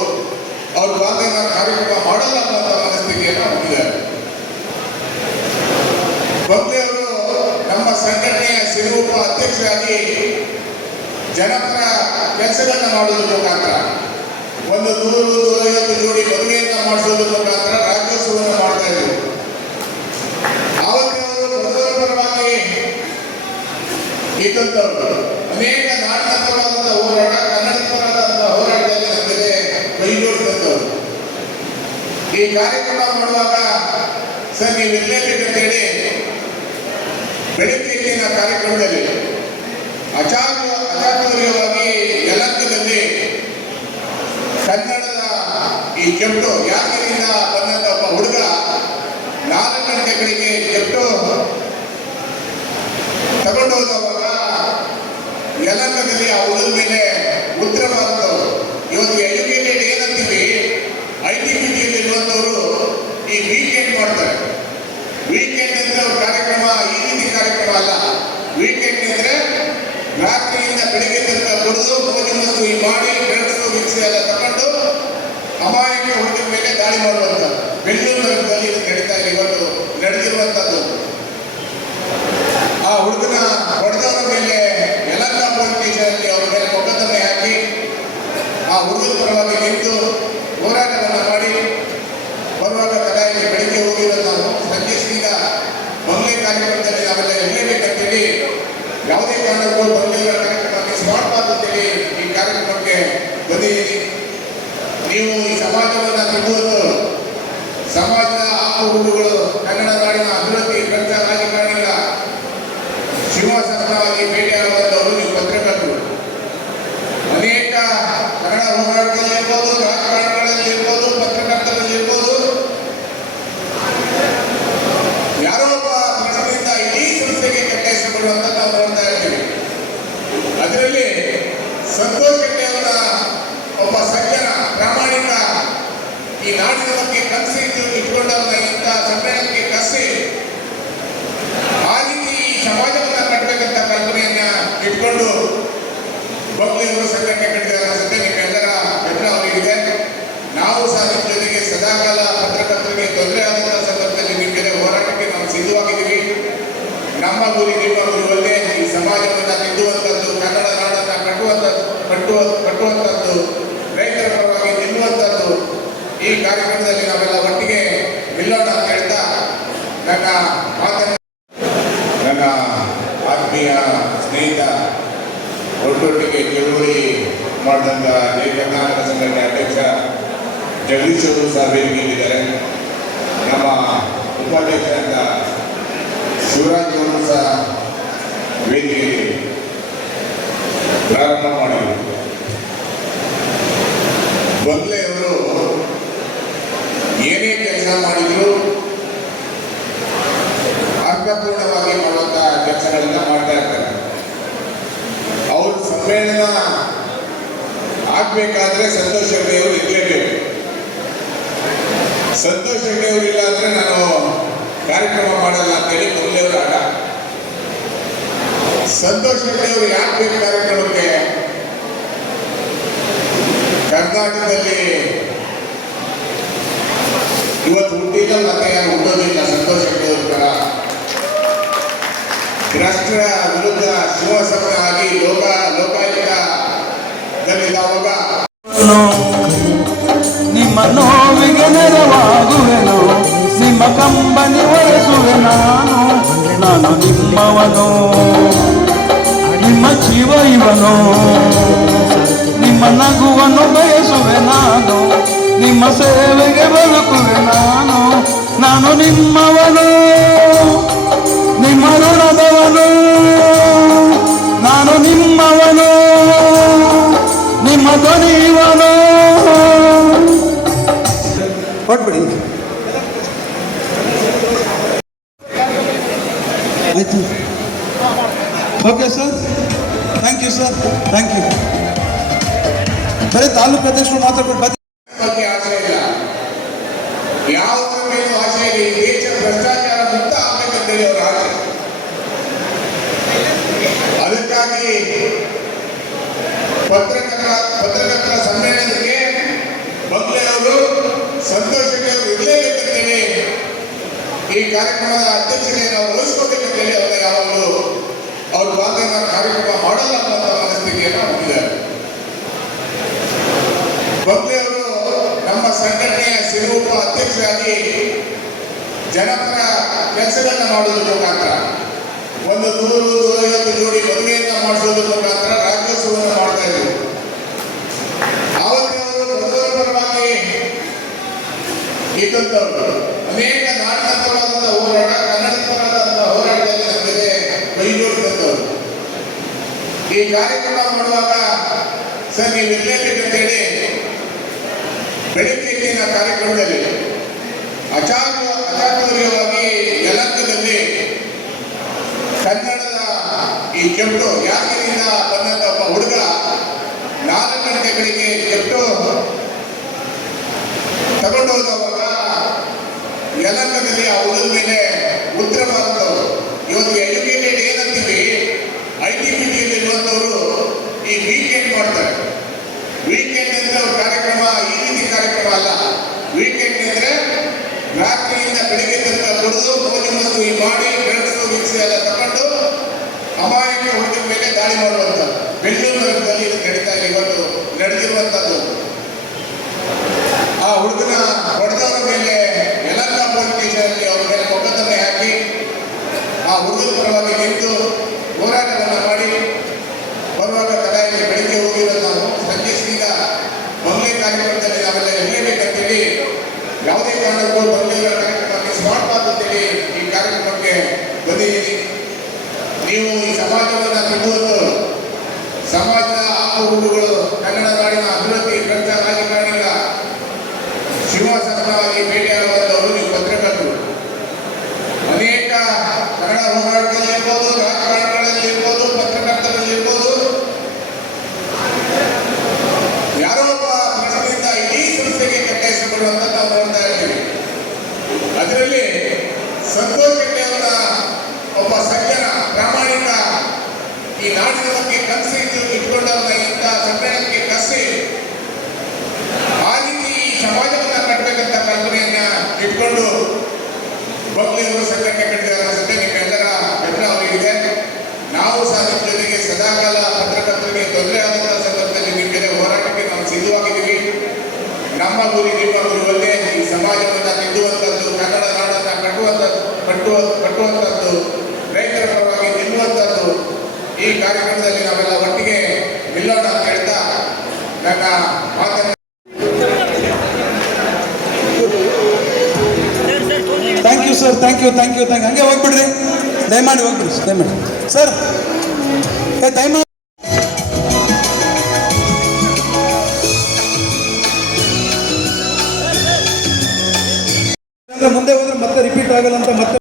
ಅವ್ರ ಭಾಗದ ಕಾರ್ಯಕ್ರಮ ಮಾಡಲ್ಲ ಅನ್ನೋ ಮನಸ್ಥಿತಿಯನ್ನು ಹೊಂದಿದ್ದಾರೆ. ಬಂಗ್ಲೆ ಅವರು ನಮ್ಮ ಸಂಘಟನೆಯ ಸಿರುಪ ಅಧ್ಯಕ್ಷರಾಗಿ ಜನಪರ ಕೆಲಸಗಳನ್ನ ಮಾಡೋದ್ರ ಮುಖಾಂತರ ಒಂದು 100-150 ಜೋಡಿ ಮದುವೆಯನ್ನ ಮಾಡಿಸೋದ್ರ ಮುಖಾಂತರ ರಾಜ್ಯೋತ್ಸವವನ್ನು ಮಾಡ್ತಾ ಇದ್ರು. ಆವತ್ತು ಅವರು ಬಡವರ ಪರವಾಗಿ ಇದ್ದಂಥವ್ರು ಅನೇಕ ನಾಡಿನ ಪರವಾದಂತಹ ಹೋರಾಟ, ಕನ್ನಡದ ಪರವಾದಂತಹ ಹೋರಾಟದಲ್ಲಿ ನಮ್ಮ ಜೊತೆ ಕೈ ಜೋಡಿಸಿದಂಥವ್ರು. ಈ ಕಾರ್ಯಕ್ರಮ ಮಾಡುವಾಗ ಸರ್ ನೀವು ಇರಲೇಬೇಕಂತೇಳಿ ಬೆಳಿಗ್ಗೆ ಇಲ್ಲಿನ ಕಾರ್ಯಕ್ರಮದಲ್ಲಿ ಅಚಾತುರ್ಯವಾಗಿ ಯಲಹಂಕದಲ್ಲಿ ಕನ್ನಡದ ಈ ಕೆಪ್ಟು ಯಾದಗಿರಿಯಿಂದ ಬಂದಂತ ಒಬ್ಬ ಹುಡುಗ 4 ಗಂಟೆಗಳಿಗೆ ಕೆಪ್ಟು ತಗೊಂಡು ಹೋದವಾಗ ಯಲಹಂಕದಲ್ಲಿ ಆ ಹುಡುಗನ ಮೇಲೆ ಉತ್ತರ ಭಾರತದವರು ಇವತ್ತು ಎಜುಕೇಟೆಡ್ ಏನಂತೀವಿ ITBTಯಲ್ಲಿ ಇರುವಂತವರು ಈ ವೀಕೆಂಡ್ ಮಾಡ್ತಾರೆ. ವೀಕೆಂಡ್ ಅಂದ್ರೆ ಅವ್ರ ಕಾರ್ಯಕ್ರಮ ಈ ರೀತಿ ಕಾರ್ಯಕ್ರಮ ಅಲ್ಲ. ವೀಕೆಂಡ್ ಅಂದ್ರೆ ರಾತ್ರಿಯಿಂದ ಬೆಳಿಗ್ಗೆ ತನಕ ಕುಡಿದು ಮೋಜು ಮಸ್ತು ಮಾಡಿ ಡ್ರಗ್ಸ್ ವಿಕ್ಸ್ ಎಲ್ಲ ತಗೊಂಡು ಅಮಾಯಕ ಹುಡುಗನ ಮೇಲೆ ದಾಳಿ ಮಾಡುವಂಥದ್ದು ಬೆಂಗಳೂರು ನಗರದಲ್ಲಿ ಇದು ನಡೀತಾ ಇದೆ, ಇವತ್ತು ನಡೆದಿರುವಂಥದ್ದು. ಆ ಹುಡುಗನ ಹೊಡೆದವರ ಮೇಲೆ ಯಲಹಂಕ ಪೊಲೀಸ್ ಸ್ಟೇಷನಲ್ಲಿ ಅವ್ರ ಮೇಲೆ ಮೊಕದ್ದಮೆ ಹಾಕಿ ಆ ಹುಡುಗನ ಪರವಾಗಿ ನಿಂತು ಹೋರಾಟವನ್ನು ಮಾಡಿ ಬರುವಾಗ ಕಲಾಯಿಗೆ ಬೆಳಿಗ್ಗೆ ಹೋಗಿರೋದು ನಾವು ಸಂಜೆ ಸೀದಾ ಬಂಗ್ಲೆ ಕಾರ್ಯಕ್ರಮದಲ್ಲಿ ನಾವೆಲ್ಲ ಇರಲೇಬೇಕಂತೇಳಿ ಯಾವುದೇ ಕಾರಣಕ್ಕೂ ಬಂಗ್ಲೆಗಳ ಕಾರ್ಯಕ್ರಮ ಮಿಸ್ ಮಾಡಬಾರ್ದು ಅಂತೇಳಿ ಈ ಕಾರ್ಯಕ್ರಮಕ್ಕೆ ಬಂದಿದ್ದೀನಿ. ನೀವು ಈ ಸಮಾಜವನ್ನು ತಿಳುವುದು ಸಮಾಜದ ಹುಡುಗರು ಕನ್ನಡ ನಾಡಿನ ಅಭಿವೃದ್ಧಿ ಖರ್ಚ ರಾಜಕಾರಣಿಗಳ ಸಿಂಹಾಸನವಾಗಿ ಭೇಟಿಯಾಗುವಂಥವರು ನೀವು ಪತ್ರಕರ್ತರು. ಅನೇಕ ಕನ್ನಡ ಹೋರಾಟದಲ್ಲಿ ಇರ್ಬೋದು, ರಾಜಕಾರಣಗಳಲ್ಲಿ ಇರ್ಬೋದು, ಪತ್ರಕರ್ತರಲ್ಲಿ ಇರ್ಬೋದು, ಯಾರೋ ಒಬ್ಬ ಪ್ರಶ್ನೆಯಿಂದ ಇಡೀ ಸಂಸ್ಥೆಗೆ ಕೆಟ್ಟ ಹೆಸರು ಬರುವಂತ ನಾವು ನೋಡ್ತಾ ಇರ್ತೀವಿ. ಅದರಲ್ಲಿ ಸಂತೋಷ್ ಶೆಟ್ಟಿ ಅವರ ಒಬ್ಬ ಸಜ್ಜನ ಪ್ರಾಮಾಣಿಕ ಈ ನಾಡಿನ ಬಗ್ಗೆ ಕನಸು ಇಟ್ಕೊಂಡವನ್ನ ಇಂಥ ಸಮ್ಮೇಳನಕ್ಕೆ ಕರೆಸಿ ಆ ರೀತಿ ಈ ಸಮಾಜವನ್ನ ಕಟ್ಟಬೇಕಂತ ಕಲ್ಪನೆಯನ್ನ ಇಟ್ಕೊಂಡು ಬಂಗ್ಲೆಯವರು ಸಂಘಟನೆ ಕಟ್ಟಿದ್ದಾರೆ ಅನ್ಸುತ್ತೆ. ನಿಮ್ಮೆಲ್ಲರ ಬೆಂಬಲ ಅವರಿಗಿದೆ. ನಾವು ಸಹ ನಿಮ್ಮ ಜೊತೆಗೆ ಸದಾಕಾಲ ಪತ್ರಕರ್ತರಿಗೆ ತೊಂದರೆ ಆದಂತಹ ಸಂದರ್ಭದಲ್ಲಿ ನಿಮ್ಮ ಜೊತೆ ಹೋರಾಟಕ್ಕೆ ನಾವು ಸಿದ್ಧವಾಗಿದ್ದೀವಿ. ನಮ್ಮ ಗುರಿ ನಿಮ್ಮ ಗುರುವಲ್ಲೇ ಈ ಸಮಾಜವನ್ನು ತಿದ್ದುವಂಥದ್ದು, ಕನ್ನಡ ನಾಡನ್ನು ಕಟ್ಟುವಂಥದ್ದು, ರೈತರ ಪರವಾಗಿ ನಿಲ್ಲುವಂಥದ್ದು. ಈ ಕಾರ್ಯಕ್ರಮದಲ್ಲಿ ನಾವೆಲ್ಲ ಒಟ್ಟಿಗೆ ನಿಲ್ಲೋಣ ಅಂತ ಹೇಳ್ತಾ ನನ್ನ ಆತ್ಮೀಯ ಸ್ನೇಹಿತ ಒಟ್ಟೊಟ್ಟಿಗೆ ಚಳುವಳಿ ಮಾಡಿದಂಥ ಕರ್ನಾಟಕ ಸಂಘಟನೆ ಅಧ್ಯಕ್ಷ ಜಗದೀಶ್ ಅವರು ಸಹ ವೇದಿಕೆಯಲ್ಲಿದ್ದಾರೆ. ನಮ್ಮ ಉಪಾಧ್ಯಕ್ಷರಾದ ಶಿವರಾಜ್ ಅವರು ಸಹ ವೇದಿಕೆ ಪ್ರಾರಂಭ ಮಾಡಿದರು. ಮೊದಲೆಯವರು ಏನೇ ಕೆಲಸ ಮಾಡಿದ್ರು ಅರ್ಥಪೂರ್ಣವಾಗಿ ಮಾಡುವಂತಹ ಕೆಲಸಗಳನ್ನ ಮಾಡ್ತಾ ಇರ್ತಾರೆ. ಅವ್ರ ಸಮ್ಮೇಳನ ಆಗ್ಬೇಕಾದ್ರೆ ಸಂತೋಷ್ ಹೆಗ್ಡೆ ಅವರು ಇರಲೇಬೇಕು. ಸಂತೋಷ್ ಹೆಗ್ಡೆ ಅವರು ಇಲ್ಲ ಅಂದ್ರೆ ನಾನು ಕಾರ್ಯಕ್ರಮ ಮಾಡಲ್ಲ ಅಂತೇಳಿ ಮೊದಲೆಯವರು ಆಟ. ಸಂತೋಷ್ ಹೆಗ್ಡೆ ಅವರು ಯಾಕೆ ಬೇಕು ಕಾರ್ಯಕ್ರಮಕ್ಕೆ? ಕರ್ನಾಟಕದಲ್ಲಿ ಇವತ್ತು ಹುಟ್ಟಿಲ್ಲ, ಮತ್ತೆ ಯಾರು ಹುಟ್ಟೋದಿಲ್ಲ. ಸಂತೋಷ್ ಹೆಗ್ಡೆ ಅವ್ರ ತರ ರಾಷ್ಟ್ರ ವಿರುದ್ಧ ಶಿವಸಮನ ಆಗಿ ಲೋಕಾಯುಕ್ತದಲ್ಲಿದ್ದಾವಾಗ ನಿಮ್ಮ ನೋವಿಗೆ ನೆರವಾಗುವೆನು, ನಿಮ್ಮ ಕಂಬನಿ ಒರೆಸುವೆ ನಾನು ನಿಮ್ಮವನು, ನಿಮ್ಮ ಜೀವ ಇವನು, ನಿಮ್ಮ ನಗುವನ್ನು ಬಯಸುವೆ ನಿಮ್ಮ ಸೇವೆಗೆ ಬದುಕುವೆ ನಾನು ನಿಮ್ಮವನು, ನಿಮ್ಮ ಋಣದವನು, ನಾನು ನಿಮ್ಮವನು, ನಿಮ್ಮ ಧ್ವನಿವನು. ಹೊರಟ್ಬಿಡಿ. ಆಯ್ತು. Okay sir, thank you sir, thank you. ಬರೀ ತಾಲೂಕು ಅಧ್ಯಕ್ಷರು ಮಾತಾಡ್ಬಿಟ್ಟು ಬಗ್ಗೆ ಆಸೆ ಇಲ್ಲ, ಯಾವುದ್ರ ಮೇಲೂ ಆಸೆ ಇಲ್ಲ. ಈ ದೇಶ ಭ್ರಷ್ಟಾಚಾರ ಮುಕ್ತ ಆಗ್ಬೇಕಂತೇಳಿ ಅವರ ಆಸೆ. ಅದಕ್ಕಾಗಿ ಪತ್ರಕರ್ತರ ಸಮ್ಮೇಳನಕ್ಕೆ ಮೊದಲೇ ಅವರು ಸಂತೋಷ್ ಹೆಗ್ಡೆ ಅವರು ಇರಲೇಬೇಕಂತೇಳಿ ಈ ಕಾರ್ಯಕ್ರಮದ ಅಧ್ಯಕ್ಷತೆಯನ್ನು ಅವರು ವಹಿಸ್ಕೋಬೇಕಂತೇಳಿ ಅವರ ಯಾವಾಗಲೂ ಅವ್ರ ಭಾಗದ ಕಾರ್ಯಕ್ರಮ ಮಾಡಲ್ಲ ಅನ್ನುವಂಥ ಮನಸ್ಥಿತಿಯನ್ನು ಹೊಂದಿದ್ದಾರೆ. ಮೊದಲೇ ಅವರು ನಮ್ಮ ಸಂಘಟನೆಯ ಸಿರುಪ ಅಧ್ಯಕ್ಷರಾಗಿ ಜನಪರ ಕೆಲಸಗಳನ್ನ ಮಾಡೋದ್ರ ಮುಖಾಂತರ 100-150 ಜೋಡಿ ಮದುವೆಯನ್ನ ಮಾಡಿಸೋದ್ರ ಮುಖಾಂತರ ರಾಜ್ಯೋತ್ಸವವನ್ನು ಮಾಡ್ತಾ ಇದ್ರು. ಆವತ್ತೇ ಅವರು ಮೊದಲ ಪರವಾಗಿ ಇದ್ದಂಥವ್ರು ಅನೇಕ ನಾಡಿನ ಪರವಾದಂತಹ ಹೋರಾಟ, ಕನ್ನಡ ಪರವಾದಂತಹ ಹೋರಾಟದಲ್ಲಿ ನಮ್ಮ ಜೊತೆ ಕೈ ಜೋಡಿಸಿದಂಥವ್ರು. ಈ ಕಾರ್ಯಕ್ರಮ ಮಾಡುವಾಗ ಸರ್ ನೀವು ಇರಲೇಬೇಕಂತೇಳಿ ಬೆಳಗ್ಗೆ ಎದ್ದಿನ ಕಾರ್ಯಕ್ರಮದಲ್ಲಿ ಅಚಾತುರ್ಯವಾಗಿ ಯಲಹಂಕದಲ್ಲಿ ಕನ್ನಡದ ಈ ಕೆಂಪು ಯಾದಗಿರಿಯಿಂದ ಬಂದಂತ ಒಬ್ಬ ಹುಡುಗ 4 ಗಂಟೆ ಬೆಳಿಗ್ಗೆ ಕೆಂಪು ತಗೊಂಡು ಹೋದವಾಗ ಯಲಹಂಕದಲ್ಲಿ ಆ ಹುಡುಗ ಮೇಲೆ ಉತ್ತರ ಭಾರತದವರು, ಇವತ್ತು ಎಜುಕೇಟೆಡ್ ಏನಂತೀವಿ, ITBTಯಲ್ಲಿ ಇರುವಂತವರು ಈ ವೀಕೆಂಡ್ ಮಾಡ್ತಾರೆ. ವೀಕೆಂಡ್ ಅಂದ್ರೆ ಅವ್ರ ಕಾರ್ಯಕ್ರಮ ಈ ರೀತಿ ಕಾರ್ಯಕ್ರಮ ಅಲ್ಲ. ವೀಕೆಂಡ್ ಅಂದ್ರೆ ರಾತ್ರಿಯಿಂದ ಬೆಳಿಗ್ಗೆ ತನಕ ಕುಡಿದು ಮೋಜು ಮಸ್ತು ಮಾಡಿ ಡ್ರಗ್ಸ್ ಮಿಕ್ಸ್ ಎಲ್ಲ ತಗೊಂಡು ಅಮಾಯಕ ಹುಡುಗರ ಮೇಲೆ ದಾಳಿ ಮಾಡುವಂಥದ್ದು ಬೆಂಗಳೂರು ನಗರದಲ್ಲಿ ನಡೀತಾ ಇದೆ, ಇವತ್ತು ನಡೆದಿರುವಂಥದ್ದು. ಆ ಹುಡುಗನ ಹೊಡೆದವರ ಮೇಲೆ ಯಲಹಂಕ ಪೊಲೀಸ್ ಸ್ಟೇಷನ್ನಲ್ಲಿ ಅವ್ರ ಮೇಲೆ ಮೊಕದ್ದಮೆ ಹಾಕಿ ಆ ಹುಡುಗನ ಪರವಾಗಿ ನಿಂತು ಹೋರಾಟವನ್ನು ಮಾಡಿ ಬರುವಾಗ ಕದಾಯಲ್ಲಿ ಬೆಳಿಗ್ಗೆ ಹೋಗಿರೋದು ನಾವು ಸಂಜೆ ಸೀದಾ ಮೊದಲೇ ಕಾರ್ಯಕ್ರಮದಲ್ಲಿ ನಾವೆಲ್ಲ ಇರಲೇಬೇಕಂತೇಳಿ ಯಾವುದೇ ಕಾರಣಕ್ಕೂ ಮೊದಲೇ ಕಾರ್ಯಕ್ರಮ ಮಿಸ್ ಮಾಡಬಾರ್ದು ಅಂತೇಳಿ ಈ ಕಾರ್ಯಕ್ರಮಕ್ಕೆ ಬಂದಿದ್ದೀನಿ. ನೀವು ಈ ಸಮಾಜವನ್ನು ತಿನ್ನುವಂಥವ್ರು, ಸಮಾಜದ ಆಗುಗಳು, ಕನ್ನಡ ನಾಡಿನ ಅಭಿವೃದ್ಧಿ ಭ್ರಷ್ಟ ರಾಜಕಾರಣಿಗಳ ಶಿವಸಮನವಾಗಿ ಭೇಟಿಯಾಗುವಂಥವರು ನೀವು ಪತ್ರಕರ್ತರು. ಅನೇಕ ಕನ್ನಡ ಹೋರಾಟದಲ್ಲಿ ಇರ್ಬೋದು, ರಾಜಕಾರಣಗಳಲ್ಲಿ ಇರ್ಬೋದು, ಪತ್ರಕರ್ತರಲ್ಲಿ ಇರ್ಬೋದು, ಯಾರೋ ಒಬ್ಬ ಪ್ರಶ್ನೆಯಿಂದ ಇಡೀ ಸಂಸ್ಥೆಗೆ ಕೆಟ್ಟ ಹೆಸರು ಬರುವಂತ ನಾವು ನೋಡ್ತಾ ಇರ್ತೀವಿ. ಅದರಲ್ಲಿ ಸಂತೋಷ್ ಹೆಗ್ಡೆ ಅವರ ಒಬ್ಬ ಸಜ್ಜನ ಪ್ರಾಮಾಣಿಕ ಈ ನಾಡಿನ ಬಗ್ಗೆ ಕನಸು ಇಟ್ಕೊಂಡವನ್ನ ಇಂಥ ಸಮ್ಮೇಳನಕ್ಕೆ ಕರೆಸಿ ಆ ರೀತಿ ಈ ಸಮಾಜವನ್ನ ಕಟ್ಟಬೇಕಂತ ಕಲ್ಪನೆಯನ್ನ ಇಟ್ಕೊಂಡು ಬಗ್ಲಿಯವರು ಸಂಘಟನೆ ಕಟ್ಟಿದ ಅನ್ಸುತ್ತೆ. ನಿಮ್ಮೆಲ್ಲರ ಬೆಂಬಲ ಅವರಿಗಿದೆ. ನಾವು ಸಹ ನಿಮ್ಮ ಜೊತೆಗೆ ಸದಾಕಾಲ ಪತ್ರಕರ್ತರಿಗೆ ತೊಂದರೆ ಆದಂತಹ ಸಂದರ್ಭದಲ್ಲಿ ನಿಮ್ಮ ಜೊತೆ ಹೋರಾಟಕ್ಕೆ ನಾವು ಸಿದ್ಧವಾಗಿದ್ದೀವಿ. ನಮ್ಮ ಗುರಿ ನಿಮ್ಮ ಗುರುವಲ್ಲೇ ಈ ಸಮಾಜವನ್ನು ತಿದ್ದುವಂಥದ್ದು, ಕನ್ನಡ ನಾಡನ್ನು ಕಟ್ಟುವಂಥದ್ದು, ರೈತರ ಪರವಾಗಿ ನಿಲ್ಲುವಂಥದ್ದು. ಈ ಕಾರ್ಯಕ್ರಮದಲ್ಲಿ ನಾವೆಲ್ಲ ಒಟ್ಟಿಗೆ ನಿಲ್ಲೋಣ ಅಂತ ಹೇಳ್ತಾ ನನ್ನ ಮಾತನ್ನು thank you sir, thank you. ಹಂಗೆ ಹೋಗ್ಬಿಡ್ರಿ, ದಯಮಾಡಿ ಹೋಗ್ಬಿಡಿ, ದಯಮಾಡಿ ಸರ್. ದಯಮಾಡಿ ಮುಂದೆ ಹೋದ್ರೆ ಮತ್ತೆ ರಿಪೀಟ್ ಆಗಲ್ಲ ಅಂತ ಮತ್ತೆ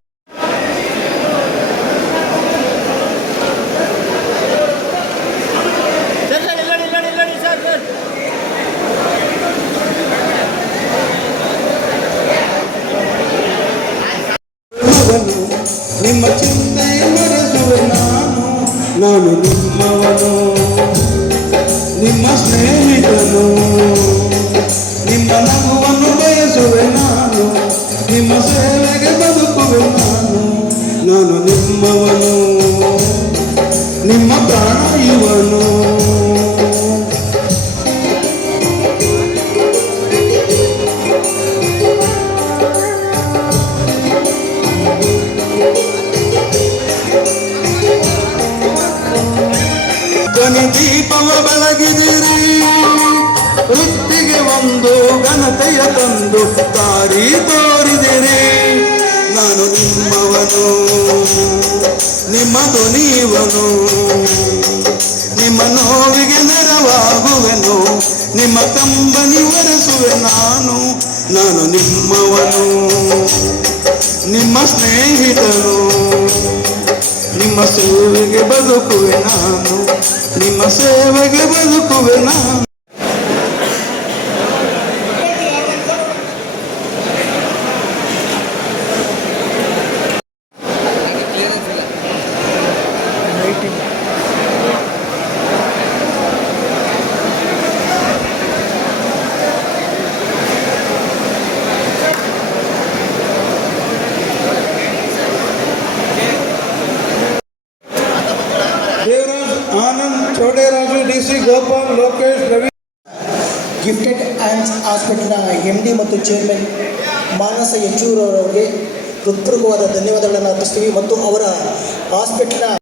ನಿಮ್ಮ ಚಿಂತೆಯ ಮರೆಸುವೆ ನಾನು ನಿಮ್ಮವನು, ನಿಮ್ಮ ಸ್ನೇಹಿತನು, ನಿಮ್ಮ ನಗುವನ್ನು ಬಯಸುವೆ ನಾನು, ನಿಮ್ಮ ಸೇವೆಗೆ ಬದುಕುವೆ ನಾನು ನಿಮ್ಮವನು, ನಿಮ್ಮ ಪ್ರಾಣ ಇವನು. ದೀಪವ ಬೆಳಗಿದಿರಿ, ವೃತ್ತಿಗೆ ಒಂದು ಘನತೆಯ ತಂದು ದಾರಿ ತೋರಿದಿರಿ. ನಾನು ನಿಮ್ಮವನು, ನಿಮ್ಮದು ನೀವನು, ನಿಮ್ಮ ನೋವಿಗೆ ನೆರವಾಗುವೆನು, ನಿಮ್ಮ ಕಂಬನಿ ಒರೆಸುವೆ ನಾನು ನಿಮ್ಮವನು, ನಿಮ್ಮ ಸ್ನೇಹಿತನು, ನಿಮ್ಮ ಸೇವೆಗೆ ಬದುಕುವೆ ನಾನು, ನಿಮ್ಮ ಸೇವೆಗೆ ಬದುಕುವೆ ನಾನು. Anand Chowderaju, DC Gopal, Lokesh, Ravi. Gifted hands ಹಾಸ್ಪಿಟಲ್ನ MD ಮತ್ತು ಚೇರ್ಮನ್ ಮಾನಸ ಯೆಚೂರವರಿಗೆ ಹೃತ್ಪೂರ್ವಕವಾದ ಧನ್ಯವಾದಗಳನ್ನು ಅರ್ಪಿಸ್ತೀವಿ ಮತ್ತು ಅವರ ಹಾಸ್ಪಿಟಲ್ನ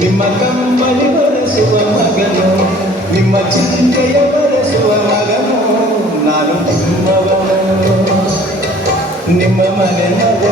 ನಿಮ್ಮ ಕಂಬನಿ ಬರೆಸುವ ಮಗನು, ನಿಮ್ಮ ಚಿಂತೆಯ ಬರೆಸುವ ಮಗನು ನಾನು ನಿಮ್ಮವನು, ನಿಮ್ಮ ಮನೆ ಮಗ